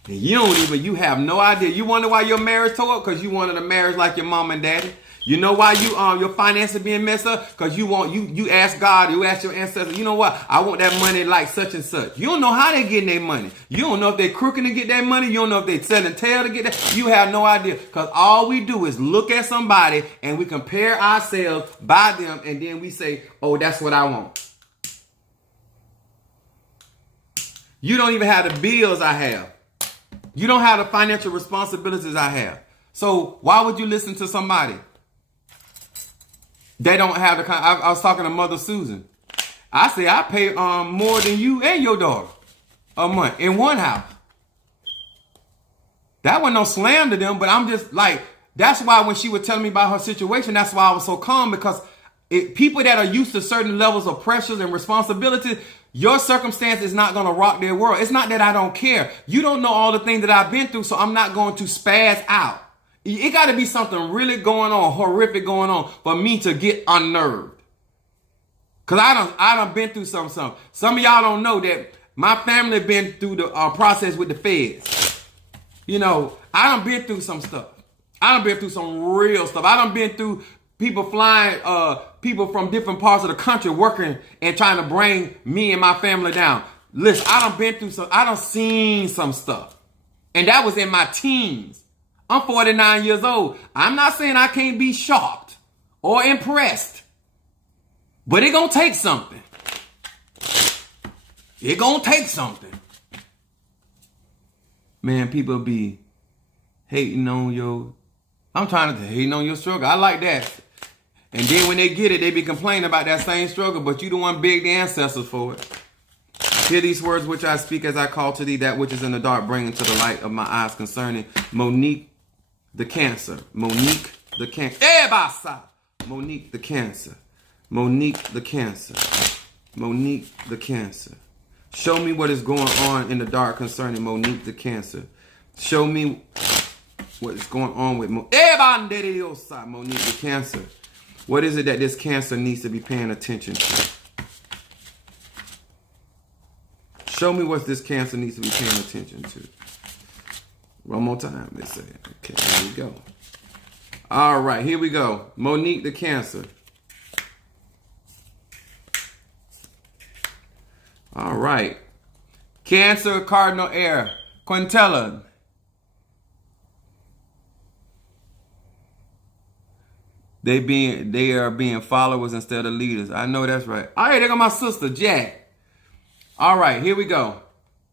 And you have no idea. You wonder why your marriage tore up? Because you wanted a marriage like your mom and daddy. You know why your finances being messed up? Because you ask God, you ask your ancestors, you know what? I want that money like such and such. You don't know how they getting their money. You don't know if they crooked to get that money. You don't know if they selling tail to get that. You have no idea. Because all we do is look at somebody and we compare ourselves by them, and then we say, oh, that's what I want. You don't even have the bills I have. You don't have the financial responsibilities I have. So why would you listen to somebody? They don't have the kind. I was talking to Mother Susan. I say I pay more than you and your daughter a month in one house. That wasn't no slam to them, but I'm just like, that's why when she was telling me about her situation, that's why I was so calm, because people that are used to certain levels of pressures and responsibilities, your circumstance is not going to rock their world. It's not that I don't care. You don't know all the things that I've been through, so I'm not going to spaz out. It got to be something really going on, horrific going on, for me to get unnerved. Because I done been through something. Some of y'all don't know that my family been through the process with the feds. You know, I done been through some stuff. I done been through some real stuff. I done been through people flying, people from different parts of the country working and trying to bring me and my family down. Listen, I done been through some, I done seen some stuff. And that was in my teens. I'm 49 years old. I'm not saying I can't be shocked or impressed, but it gonna take something. It gonna take something. Man, people be hating on your, I'm trying to hating on your struggle. I like that. And then when they get it, they be complaining about that same struggle, but you the one beg the ancestors for it. Hear these words which I speak as I call to thee that which is in the dark, bringing to the light of my eyes concerning Monique the cancer. Monique the cancer. Monique the cancer. Monique the cancer. Monique the cancer. Show me what is going on in the dark concerning Monique the cancer. Show me what is going on with Monique the cancer. What is it that this cancer needs to be paying attention to? Show me what this cancer needs to be paying attention to. One more time, they say. Okay, here we go. All right, here we go. Monique the cancer. All right. Cancer, cardinal air. Quintella. They are being followers instead of leaders. I know that's right. All right, there go my sister, Jack. All right, here we go.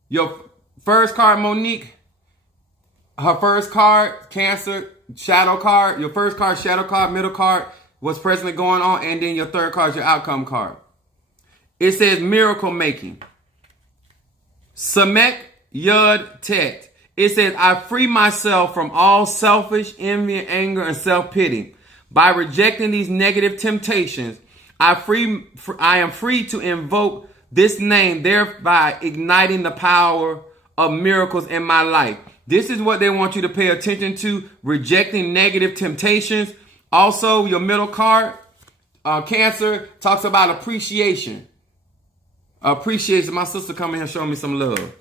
Your first card, Monique. Her first card, Cancer, shadow card. Your first card, shadow card. Middle card, what's presently going on. And then your third card is your outcome card. It says miracle making. Samek Yud Tet. It says, I free myself from all selfish envy, anger, and self-pity. By rejecting these negative temptations, I am free to invoke this name, thereby igniting the power of miracles in my life. This is what they want you to pay attention to, rejecting negative temptations. Also, your middle card, Cancer, talks about appreciation. Appreciation. My sister come in here showing me some love.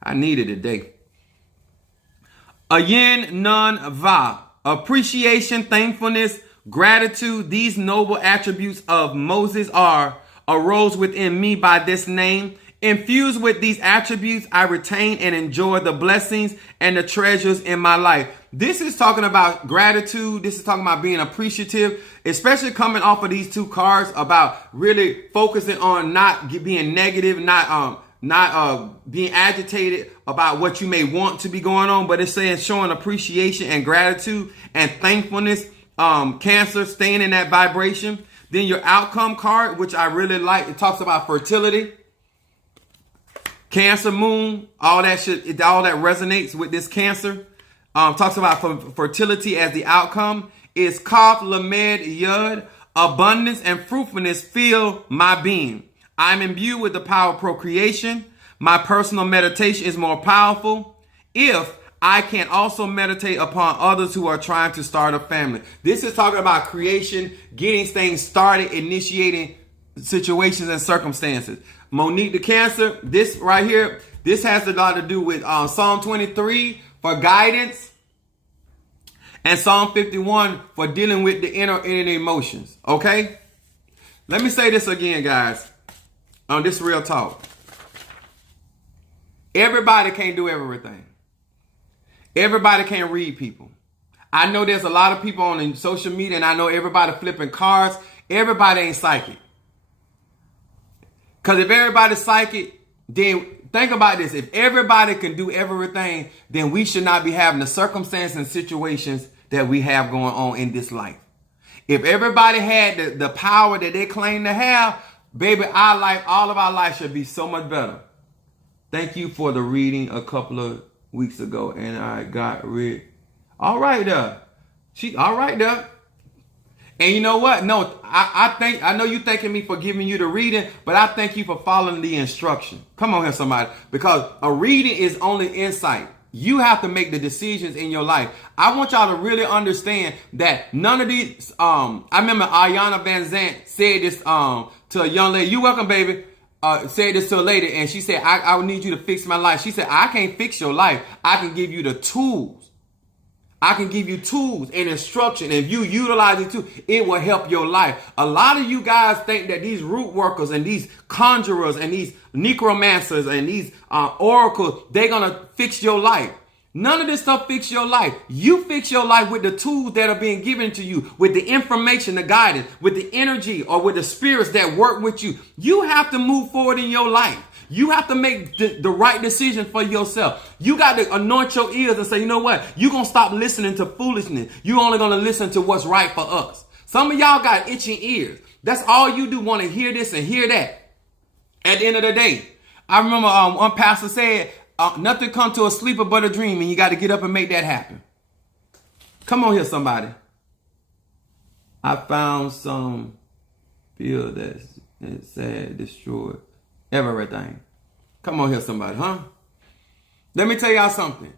I need it today. Ayin Nun Va. Appreciation, thankfulness, gratitude, these noble attributes of Moses arose within me by this name. Infused with these attributes, I retain and enjoy the blessings and the treasures in my life. This is talking about gratitude. This is talking about being appreciative, especially coming off of these two cards about really focusing on not being negative, not being agitated about what you may want to be going on, but it's saying showing appreciation and gratitude and thankfulness. Cancer, staying in that vibration. Then your outcome card, which I really like, it talks about fertility. Cancer moon, all that shit, all that resonates with this Cancer. Talks about fertility as the outcome. Is Kaf Lamed Yud, abundance and fruitfulness fill my being. I'm imbued with the power of procreation. My personal meditation is more powerful if I can also meditate upon others who are trying to start a family. This is talking about creation, getting things started, initiating situations and circumstances. Monique the Cancer, this right here, this has a lot to do with Psalm 23 for guidance and Psalm 51 for dealing with the inner emotions. Okay? Let me say this again, guys. This real talk. Everybody can't do everything. Everybody can't read people. I know there's a lot of people on social media, and I know everybody flipping cards. Everybody ain't psychic. Because if everybody's psychic, then think about this. If everybody can do everything, then we should not be having the circumstances and situations that we have going on in this life. If everybody had the power that they claim to have, baby, our life, all of our life should be so much better. Thank you for the reading a couple of weeks ago, and I got rid. All right, all right, And you know what? No, I know you thanking me for giving you the reading, but I thank you for following the instruction. Come on here, somebody. Because a reading is only insight. You have to make the decisions in your life. I want y'all to really understand that none of these, I remember Ayana Van Zant said this to a young lady. You welcome, baby. Said this to a lady, and she said, I need you to fix my life. She said, I can't fix your life. I can give you the tools. I can give you tools and instruction. And if you utilize it too, it will help your life. A lot of you guys think that these root workers and these conjurers and these necromancers and these oracles, they're going to fix your life. None of this stuff fix your life. You fix your life with the tools that are being given to you, with the information, the guidance, with the energy or with the spirits that work with you. You have to move forward in your life. You have to make the right decision for yourself. You got to anoint your ears and say, you know what? You're going to stop listening to foolishness. You're only going to listen to what's right for us. Some of y'all got itching ears. That's all you do, want to hear this and hear that. At the end of the day, I remember one pastor said, nothing come to a sleeper but a dream, and you got to get up and make that happen. Come on here, somebody. I found some bill that said destroyed everything. Come on here, somebody, huh? Let me tell y'all something.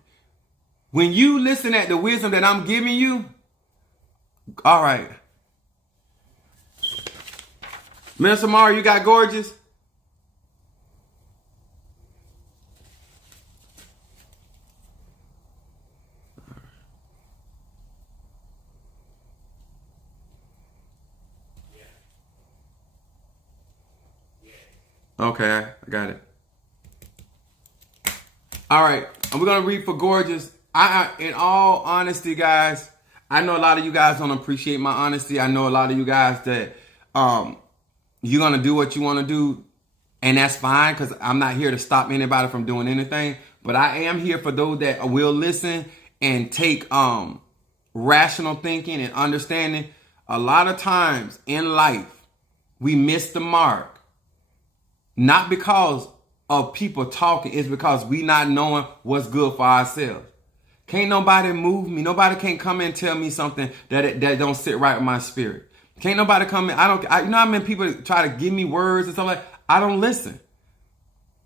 When you listen at the wisdom that I'm giving you, all right. Minister Mara, you got gorgeous? Okay, I got it. All right, and we're gonna read for gorgeous. In all honesty, guys, I know a lot of you guys don't appreciate my honesty. I know a lot of you guys that you're gonna do what you want to do, and that's fine, because I'm not here to stop anybody from doing anything. But I am here for those that will listen and take rational thinking and understanding. A lot of times in life, we miss the mark. Not because of people talking, it's because we not knowing what's good for ourselves. Can't nobody move me. Nobody can come and tell me something that don't sit right with my spirit. Can't nobody come in. You know how many people try to give me words and stuff like that? I don't listen.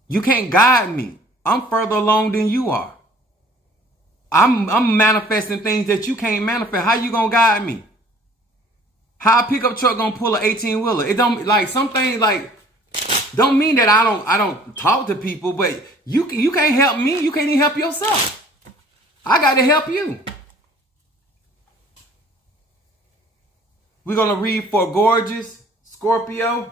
You can't guide me. I'm further along than you are. I'm manifesting things that you can't manifest. How you gonna guide me? How a pickup truck gonna pull an 18-wheeler? It don't, like, some things like, don't mean that I don't talk to people, but you can't help me. You can't even help yourself. I got to help you. We're going to read for gorgeous Scorpio.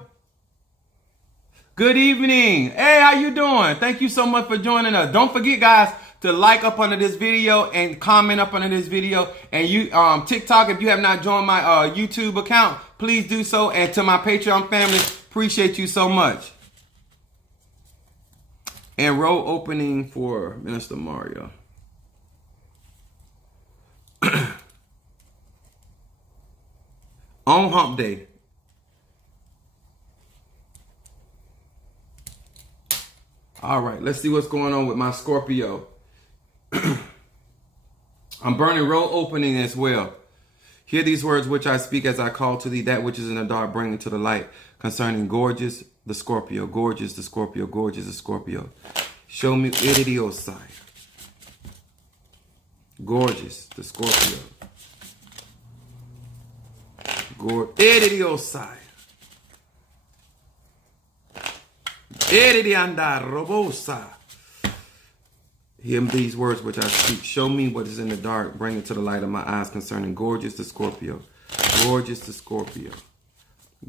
Good evening. Hey, how you doing? Thank you so much for joining us. Don't forget, guys, to like up under this video and comment up under this video. And you, TikTok, if you have not joined my YouTube account, please do so. And to my Patreon family, appreciate you so much. And roll opening for Minister Mario. On hump day. All right, let's see what's going on with my Scorpio. I'm burning roll opening as well. Hear these words which I speak as I call to thee that which is in the dark, bring it to the light, concerning gorgeous the Scorpio, gorgeous the Scorpio, gorgeous the Scorpio. Show me Idiosai. Gorgeous the Scorpio. Idiosai. Idianda robosa. Hear these words which I speak. Show me what is in the dark. Bring it to the light of my eyes concerning gorgeous the Scorpio. Gorgeous the Scorpio.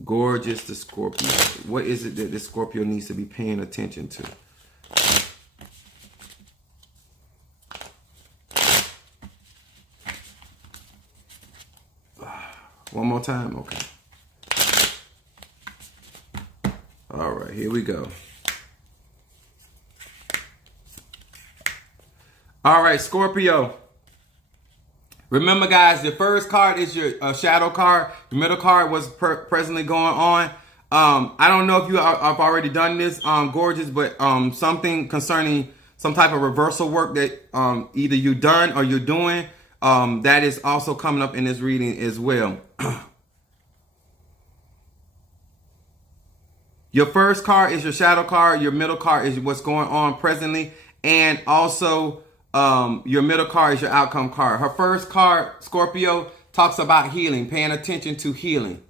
Gorgeous the Scorpio. What is it that the Scorpio needs to be paying attention to? One more time? Okay. All right, here we go. All right, Scorpio. Remember, guys, your first card is your shadow card. Your middle card was presently going on. I don't know if you have already done this, gorgeous, but something concerning some type of reversal work that either you've done or you're doing, that is also coming up in this reading as well. Your first card is your shadow card. Your middle card is what's going on presently. And also your middle card is your outcome card. Her first card, Scorpio, talks about healing, paying attention to healing.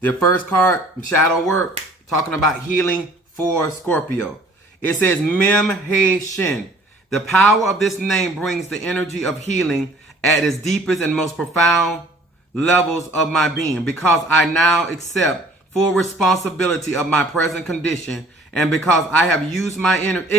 The first card, shadow work, talking about healing for Scorpio. It says, Mem He Shin. The power of this name brings the energy of healing at its deepest and most profound levels of my being, because I now accept full responsibility of my present condition, and because I have used my energy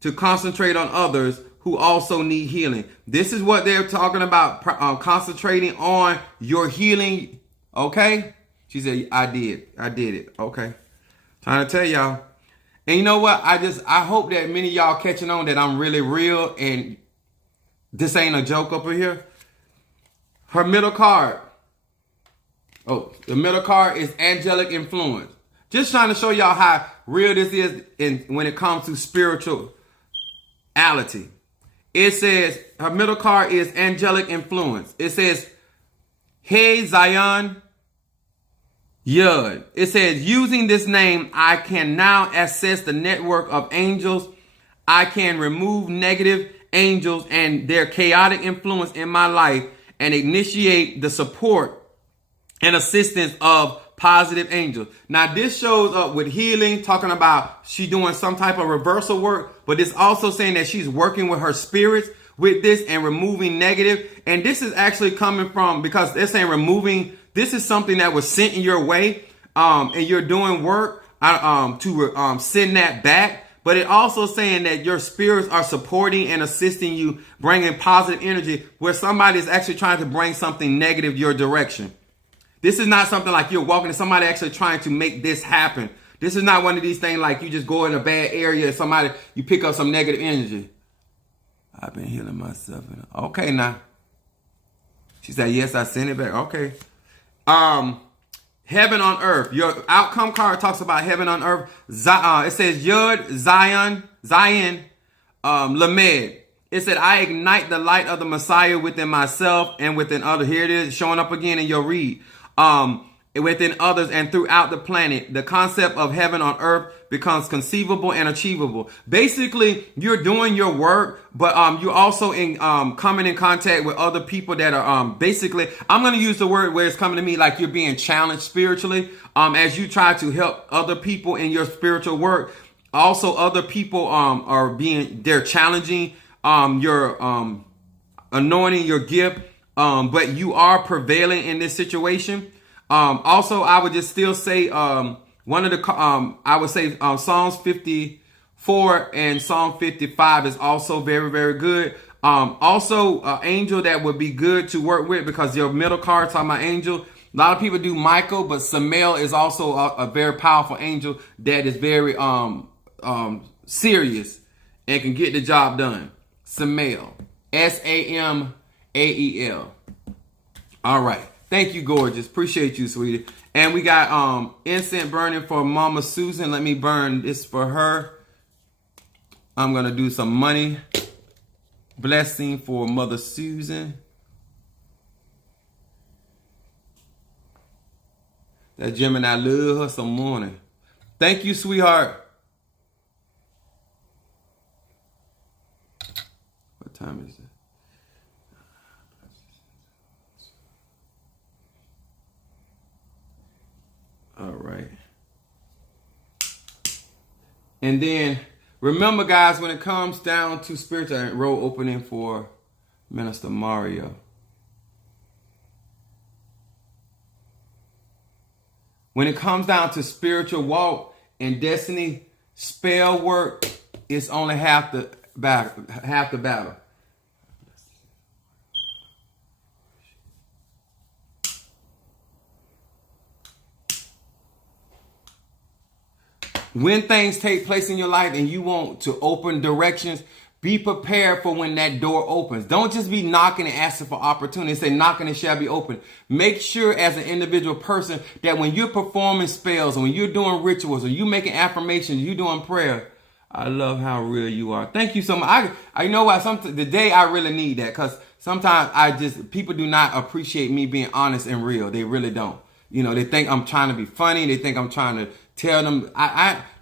to concentrate on others who also need healing. This is what they're talking about, concentrating on your healing. Okay? She said, I did it. Okay. Trying to tell y'all. And you know what? I hope that many of y'all catching on that I'm really real and this ain't a joke up here. Her middle card. Oh, the middle card is angelic influence. Just trying to show y'all how real this is when it comes to spirituality. It says, her middle card is angelic influence. It says, Hey Zion Yud. It says, using this name, I can now access the network of angels. I can remove negative angels and their chaotic influence in my life and initiate the support and assistance of positive angels. Now, this shows up with healing, talking about she doing some type of reversal work, but it's also saying that she's working with her spirits with this and removing negative. And this is actually coming from, because they're saying removing, this is something that was sent in your way, and you're doing work to send that back. But it also saying that your spirits are supporting and assisting you, bringing positive energy where somebody is actually trying to bring something negative your direction. This is not something like you're walking to somebody actually trying to make this happen. This is not one of these things like you just go in a bad area and somebody, you pick up some negative energy. I've been healing myself. Okay, now. She said, yes, I sent it back. Okay. Heaven on earth. Your outcome card talks about heaven on earth. It says Yud, Zion, Lamed. It said, I ignite the light of the Messiah within myself and within others. Here it is showing up again in your read. Within others and throughout the planet. The concept of heaven on earth becomes conceivable and achievable. Basically, you're doing your work, but you're also coming in contact with other people that are basically, I'm going to use the word where it's coming to me like you're being challenged spiritually as you try to help other people in your spiritual work. Also, other people they're challenging your anointing, your gift. but you are prevailing in this situation. Also, I would just still say one of the I would say Psalms 54 and Psalm 55 is also very, very good. Also, angel that would be good to work with, because your middle card talking about angel. A lot of people do Michael, but Samael is also a very powerful angel that is very serious and can get the job done. Samael, Samael. All right. Thank you, gorgeous. Appreciate you, sweetie. And we got incense burning for Mama Susan. Let me burn this for her. I'm going to do some money blessing for Mother Susan. That Gemini love her some morning. Thank you, sweetheart. What time is it? All right. And then remember, guys, when it comes down to spiritual road opening for Minister Mario, when it comes down to spiritual walk and destiny, spell work is only half the battle. When things take place in your life and you want to open directions, be prepared for when that door opens. Don't just be knocking and asking for opportunity. Say, knocking and shall be open. Make sure as an individual person that when you're performing spells, or when you're doing rituals, or you making affirmations, you doing prayer. I love how real you are. Thank you so much. I know why today I really need that, because sometimes people do not appreciate me being honest and real. They really don't. You know, they think I'm trying to be funny. They think I'm trying to tell them.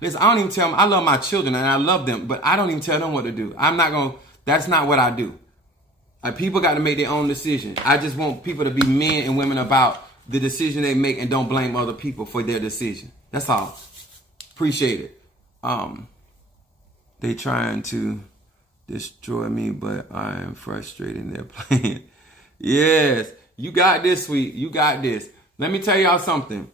Listen, I don't even tell them. I love my children and I love them, but I don't even tell them what to do. That's not what I do. People got to make their own decision. I just want people to be men and women about the decision they make and don't blame other people for their decision. That's all. Appreciate it. They trying to destroy me, but I am frustrating their plan. Yes, you got this, sweet. You got this. Let me tell y'all something.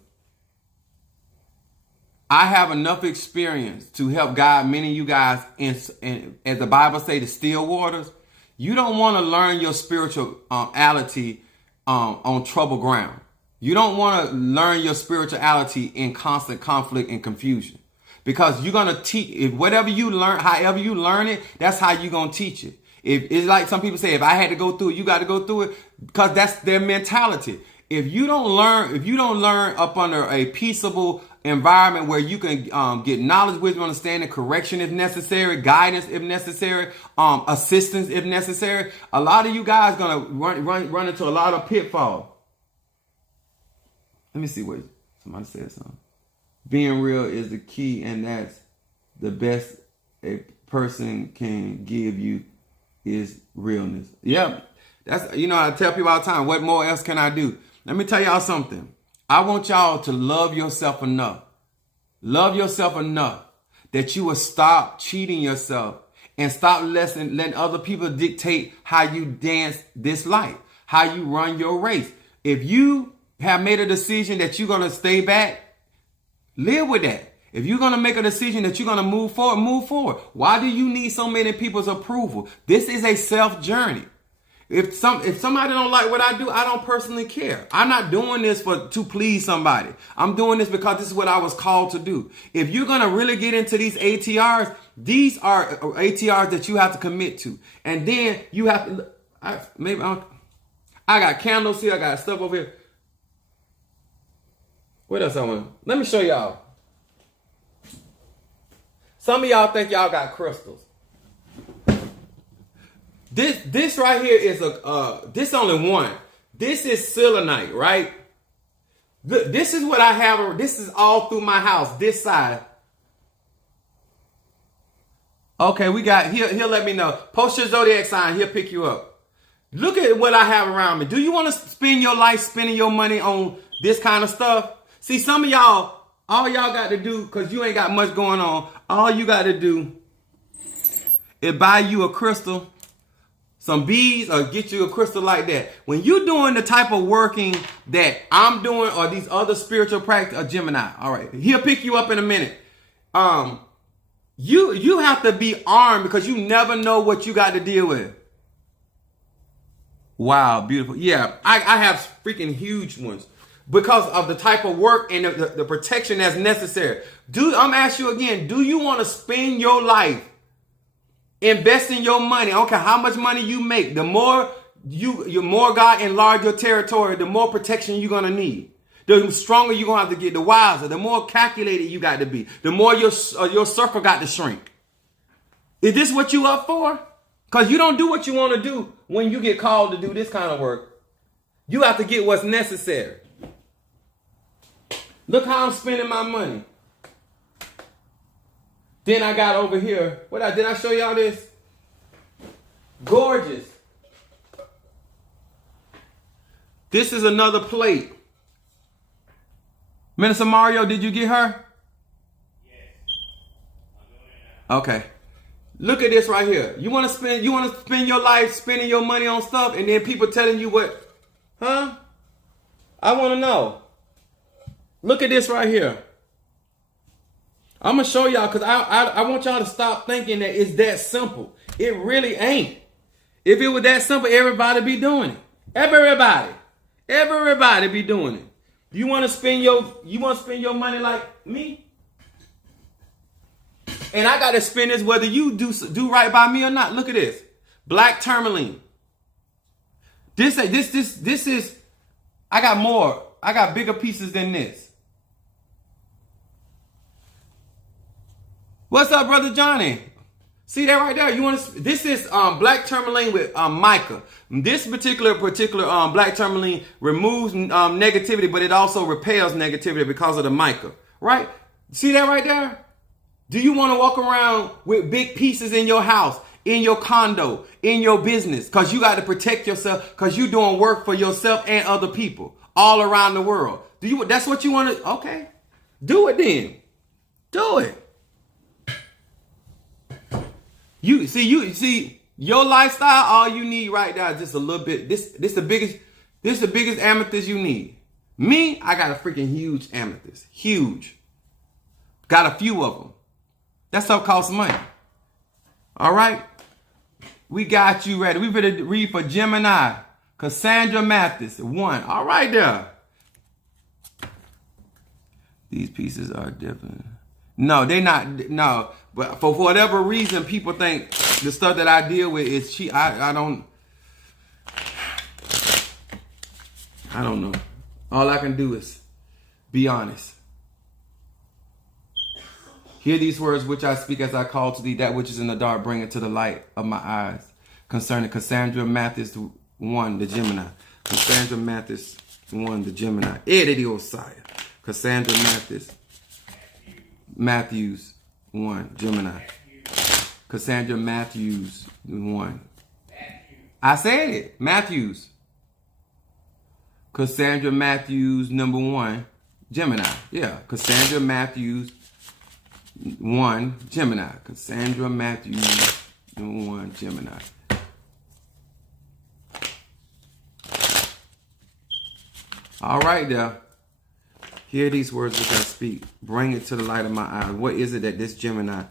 I have enough experience to help guide many of you guys in as the Bible say, the still waters. You don't want to learn your spirituality on trouble ground. You don't want to learn your spirituality in constant conflict and confusion, because you're going to teach whatever you learn, however you learn it, that's how you're going to teach it. If it's like some people say, if I had to go through it, you got to go through it, because that's their mentality. If you don't learn up under a peaceable environment where you can get knowledge, wisdom, understanding, correction if necessary, guidance if necessary, assistance if necessary, a lot of you guys gonna run into a lot of pitfalls. Let me see what somebody said. Something. Being real is the key, and that's the best a person can give you is realness. Yep, that's I tell people all the time. What more else can I do? Let me tell y'all something. I want y'all to love yourself enough. Love yourself enough that you will stop cheating yourself and stop letting other people dictate how you dance this life, how you run your race. If you have made a decision that you're going to stay back, live with that. If you're going to make a decision that you're going to move forward, move forward. Why do you need so many people's approval? This is a self journey. If somebody don't like what I do, I don't personally care. I'm not doing this to please somebody. I'm doing this because this is what I was called to do. If you're going to really get into these ATRs, these are ATRs that you have to commit to. And then you have to, I got candles here. I got stuff over here. What else I want? Let me show y'all. Some of y'all think y'all got crystals. This right here is this only one. This is selenite, right? This is what I have. This is all through my house. This side. Okay, we got he'll let me know. Post your zodiac sign. He'll pick you up. Look at what I have around me. Do you want to spend your life spending your money on this kind of stuff? See, some of y'all, all y'all got to do, because you ain't got much going on, all you got to do is buy you a crystal. some beads or get you a crystal like that. When you're doing the type of working that I'm doing or these other spiritual practice, Gemini, all right, he'll pick you up in a minute. You have to be armed because you never know what you got to deal with. Wow, beautiful. Yeah, I have freaking huge ones because of the type of work and the protection that's necessary. I'm asking you again, do you want to spend your life investing your money? I don't care how much money you make. The more more God enlarge your territory, the more protection you're going to need. The stronger you're going to have to get, the wiser, the more calculated you got to be, the more your circle got to shrink. Is this what you up for? Because you don't do what you want to do when you get called to do this kind of work. You have to get what's necessary. Look how I'm spending my money. Then I got over here. Did I show y'all this? Gorgeous. This is another plate. Minister Mario, did you get her? Yes. I'm doing it now. Okay. Look at this right here. You want to spend your life spending your money on stuff and then people telling you what? Huh? I want to know. Look at this right here. I'm going to show y'all because I want y'all to stop thinking that it's that simple. It really ain't. If it was that simple, everybody be doing it. Everybody be doing it. You want to spend your money like me? And I got to spend this whether you do right by me or not. Look at this. Black Tourmaline. This is, I got more. I got bigger pieces than this. What's up, Brother Johnny? See that right there? This is black tourmaline with mica. This particular black tourmaline removes negativity, but it also repels negativity because of the mica. Right? See that right there? Do you want to walk around with big pieces in your house, in your condo, in your business? Because you got to protect yourself because you're doing work for yourself and other people all around the world. That's what you want to? Okay. Do it then. Do it. You see your lifestyle, all you need right now is just a little bit. This the biggest amethyst you need. Me, I got a freaking huge amethyst. Huge. Got a few of them. That stuff costs money. All right? We got you ready. We better read for Gemini. Cassandra Mathis, 1. All right there. These pieces are different. No, they're not. No. But for whatever reason, people think the stuff that I deal with is cheap. I don't know. All I can do is be honest. Hear these words which I speak as I call to thee, that which is in the dark, bring it to the light of my eyes. Concerning Cassandra Mathis 1, the Gemini. Cassandra Mathis 1, the Gemini. Ediosaya. Cassandra Matthews 1, Gemini. Cassandra Matthews 1. I said it. Matthews. Cassandra Matthews number 1, Gemini. Yeah. Cassandra Matthews 1, Gemini. Cassandra Matthews 1, Gemini. All right there. Hear these words which I speak. Bring it to the light of my eyes. What is it that this Gemini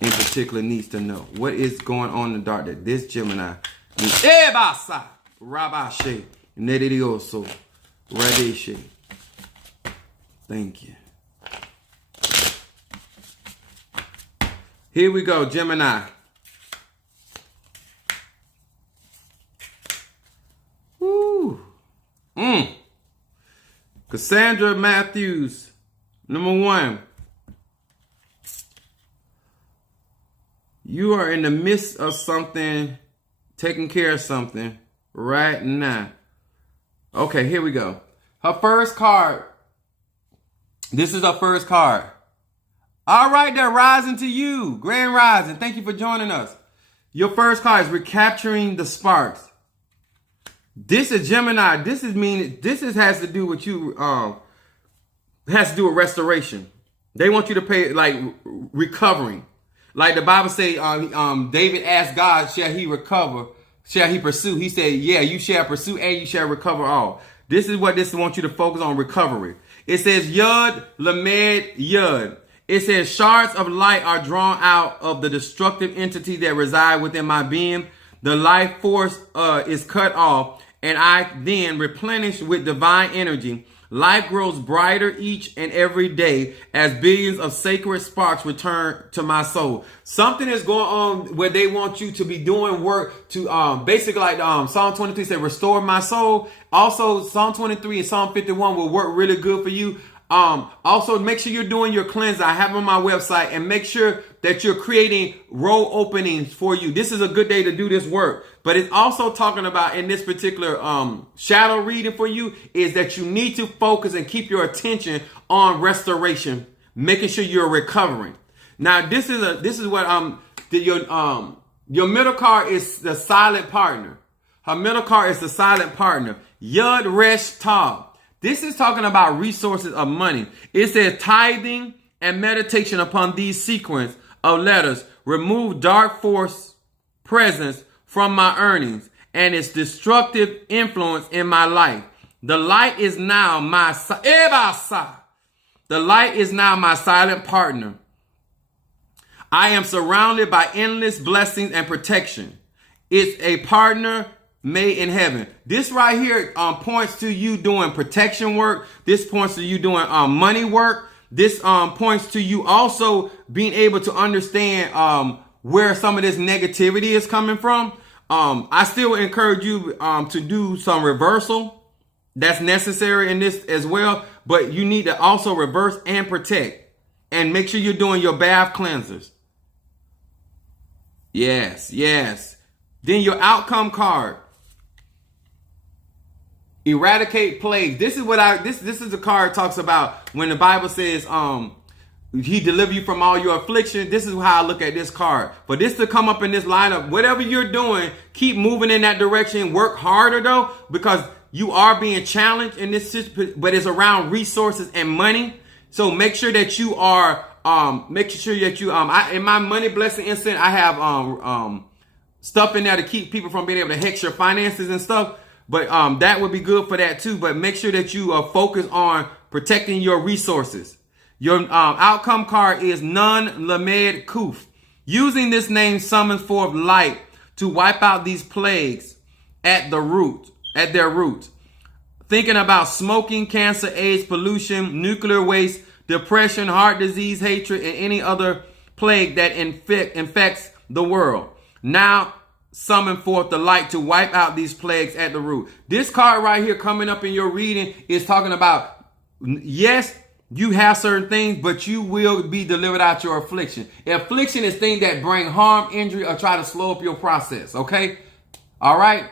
in particular needs to know? What is going on in the dark that this Gemini needs? Ebasa, Rabashe, Nedidioso, Radeshe. Thank you. Here we go, Gemini. Woo. Cassandra Matthews, number 1. You are in the midst of something, taking care of something right now. Okay, here we go. Her first card. This is her first card. All right, there, rising to you. Grand rising. Thank you for joining us. Your first card is recapturing the sparks. This is Gemini. This has to do with you. Has to do with restoration. They want you to pay like recovering. Like the Bible say, David asked God, shall he recover shall he pursue. He said, yeah, you shall pursue and you shall recover all. This is what this wants you to focus on, recovery. It says Yud, Lamed, Yud. It says shards of light are drawn out of the destructive entity that reside within my being. The life force is cut off, and I then replenish with divine energy. Life grows brighter each and every day as billions of sacred sparks return to my soul. Something is going on where they want you to be doing work to basically like Psalm 23 said, restore my soul. Also, Psalm 23 and Psalm 51 will work really good for you. Also, make sure you're doing your cleanse. I have on my website, and make sure that you're creating road openings for you. This is a good day to do this work. But it's also talking about in this particular shadow reading for you is that you need to focus and keep your attention on restoration, making sure you're recovering. Now, this is what your middle card is the silent partner. Her middle card is the silent partner. Yud Resh Tav. This is talking about resources of money. It says tithing and meditation upon these sequence of letters remove dark force presence from my earnings and its destructive influence in my life. The light is now my silent partner. I am surrounded by endless blessings and protection. It's a partner made in heaven. This right here points to you doing protection work. This points to you doing money work. This points to you also being able to understand where some of this negativity is coming from. I still encourage you to do some reversal. That's necessary in this as well. But you need to also reverse and protect. And make sure you're doing your bath cleansers. Yes, yes. Then your outcome card. Eradicate plague. This is what this is the card talks about when the Bible says he deliver you from all your affliction. This is how I look at this card. For this to come up in this lineup, whatever you're doing, keep moving in that direction. Work harder though, because you are being challenged in this, but it's around resources and money. So make sure that you are in my money blessing instant, I have stuff in there to keep people from being able to hex your finances and stuff. But that would be good for that too. But make sure that you focus on protecting your resources. Your outcome card is Nun Lamed Kuf. Using this name summons forth light to wipe out these plagues at their root. Thinking about smoking, cancer, AIDS, pollution, nuclear waste, depression, heart disease, hatred, and any other plague that infects the world. Now summon forth the light to wipe out these plagues at the root. This card right here coming up in your reading is talking about, yes, you have certain things, but you will be delivered out your affliction. Affliction is things that bring harm, injury, or try to slow up your process. Okay? All right?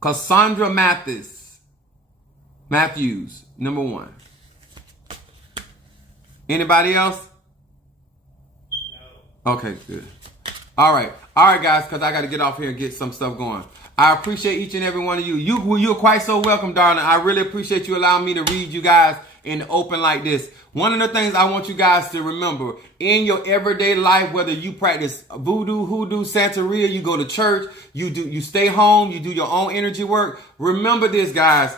Cassandra Matthews, number 1. Anybody else? No. Okay, good. All right, guys, because I got to get off here and get some stuff going. I appreciate each and every one of you. You're quite so welcome, darling. I really appreciate you allowing me to read you guys in the open like this. One of the things I want you guys to remember in your everyday life, whether you practice voodoo, hoodoo, Santeria, you go to church, you stay home, you do your own energy work. Remember this, guys.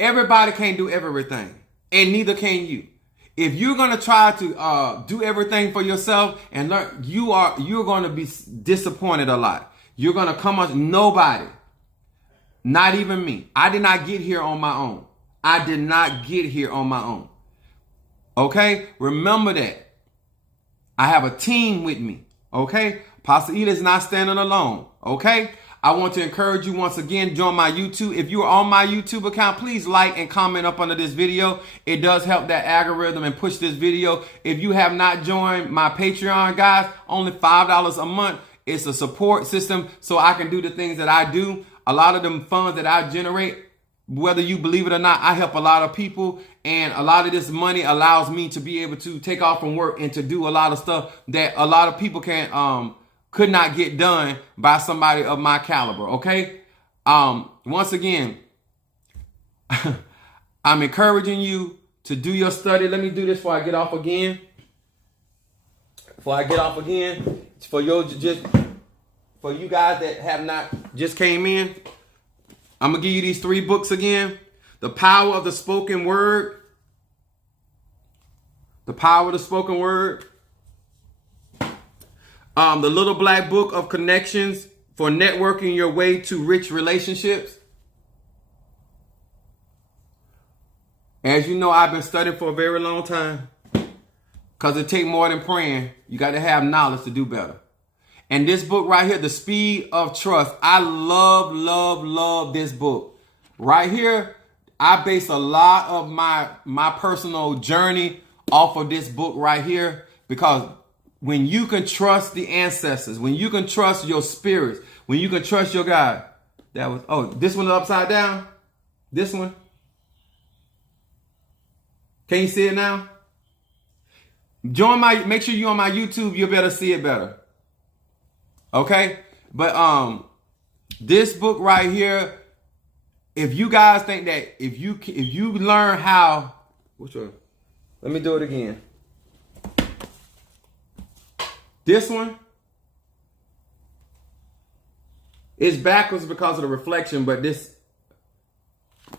Everybody can't do everything, and neither can you. If you're going to try to do everything for yourself and learn, you're going to be disappointed a lot. You're going to come on, nobody, not even me. I did not get here on my own. Okay? Remember that. I have a team with me. Okay? Pastor Eda is not standing alone. Okay? I want to encourage you once again, join my YouTube. If you are on my YouTube account, please like and comment up under this video. It does help that algorithm and push this video. If you have not joined my Patreon, guys, only $5 a month. It's a support system so I can do the things that I do. A lot of them funds that I generate, whether you believe it or not, I help a lot of people. And a lot of this money allows me to be able to take off from work and to do a lot of stuff that a lot of people could not get done by somebody of my caliber, okay? Once again, I'm encouraging you to do your study. Let me do this before I get off again. For for you guys that have not just came in, I'm going to give you these 3 books again. The Power of the Spoken Word. The Power of the Spoken Word. The Little Black Book of Connections for Networking Your Way to Rich Relationships. As you know, I've been studying for a very long time. Because it takes more than praying. You got to have knowledge to do better. And this book right here, The Speed of Trust. I love this book. Right here, I base a lot of my personal journey off of this book right here. Because when you can trust the ancestors, when you can trust your spirits, when you can trust your God. This one is upside down? This one? Can you see it now? Make sure you're on my YouTube, you'll better see it better. Okay? But this book right here, if you guys think that if you learn how, which one? Let me do it again. This one is backwards because of the reflection, but this,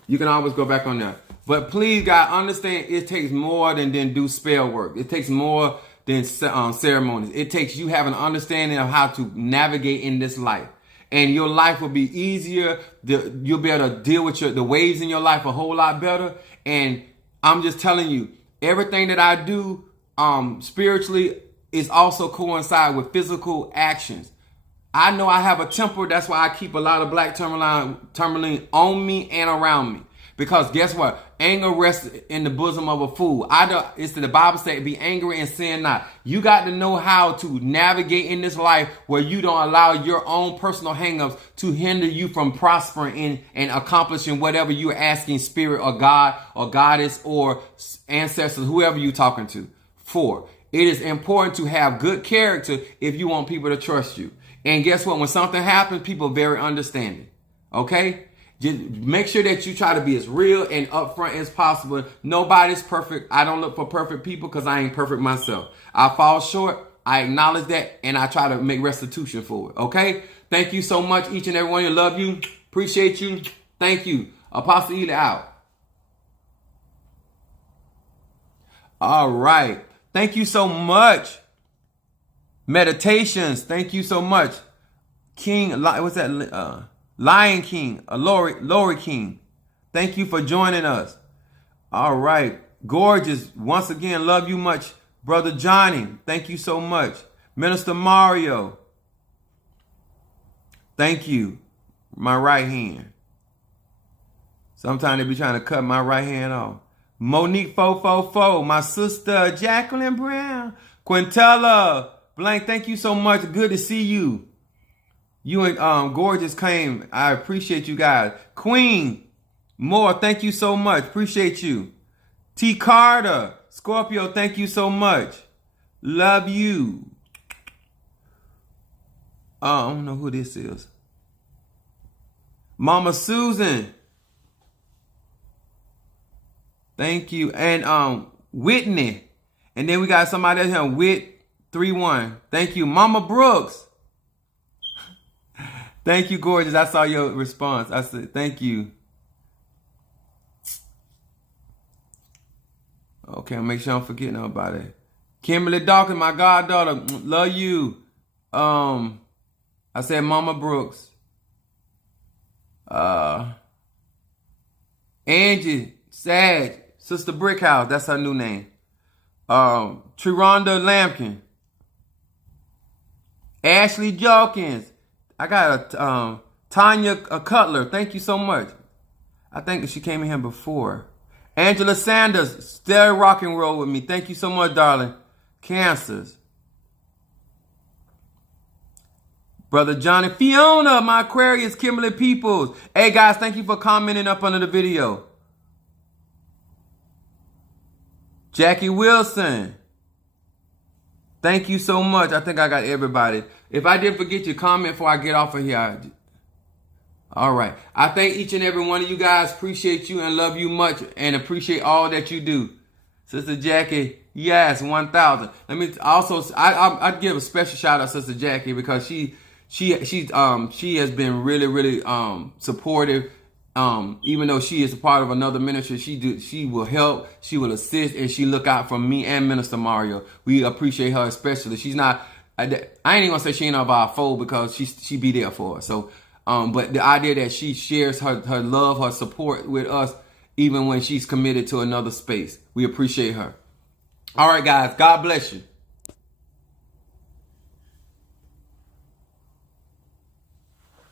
you can always go back on there. But please, God, understand it takes more than do spell work. It takes more than ceremonies. It takes you having an understanding of how to navigate in this life. And your life will be easier. You'll be able to deal with the waves in your life a whole lot better. And I'm just telling you, everything that I do spiritually is also coincide with physical actions. I know I have a temper. That's why I keep a lot of black tourmaline on me and around me. Because guess what? Anger rests in the bosom of a fool. It's the Bible says, be angry and sin not. You got to know how to navigate in this life where you don't allow your own personal hangups to hinder you from prospering and accomplishing whatever you're asking spirit or God or goddess or ancestors, whoever you're talking to for. It is important to have good character if you want people to trust you. And guess what? When something happens, people are very understanding. Okay? Just make sure that you try to be as real and upfront as possible. Nobody's perfect. I don't look for perfect people because I ain't perfect myself. I fall short. I acknowledge that and I try to make restitution for it. Okay? Thank you so much, each and every one of you. Love you. Appreciate you. Thank you. Apostle Ely out. All right. Thank you so much. Meditations. Thank you so much. King, what's that? Lion King, Lori King. Thank you for joining us. All right. Gorgeous. Once again, love you much. Brother Johnny, thank you so much. Minister Mario. Thank you. My right hand. Sometimes they be trying to cut my right hand off. Monique 444, my sister Jacqueline Brown. Quintella Blank, thank you so much. Good to see you. You and Gorgeous came. I appreciate you guys. Queen Moore, thank you so much. Appreciate you. T. Carter, Scorpio, thank you so much. Love you. I don't know who this is. Mama Susan. Thank you. And Whitney. And then we got somebody else here, Whit 31. Thank you. Mama Brooks. Thank you, Gorgeous. I saw your response. I said, thank you. Okay, I'll make sure I don't forget about it. Kimberly Dawkins, my goddaughter. Love you. I said Mama Brooks. Angie Sag, Sister Brickhouse. That's her new name. Triranda Lampkin. Ashley Jawkins. I got a Tanya Cutler. Thank you so much. I think she came in here before. Angela Sanders, still rock and roll with me. Thank you so much, darling. Cancers. Brother Johnny. Fiona, my Aquarius. Kimberly Peoples. Hey, guys, thank you for commenting up under the video. Jackie Wilson. Thank you so much. I think I got everybody. If I did forget you, comment before I get off of here. All right. I thank each and every one of you guys. Appreciate you and love you much and appreciate all that you do. Sister Jackie, yes, 1,000. Let me also, I'd give a special shout out to Sister Jackie because she she has been really supportive. Even though she is a part of another ministry, she will help, she will assist, and she look out for me and Minister Mario. We appreciate her especially. She's not, I ain't even gonna say she ain't of our fold, because she be there for us. So, but the idea that she shares her love, her support with us, even when she's committed to another space, we appreciate her. All right, guys, God bless you.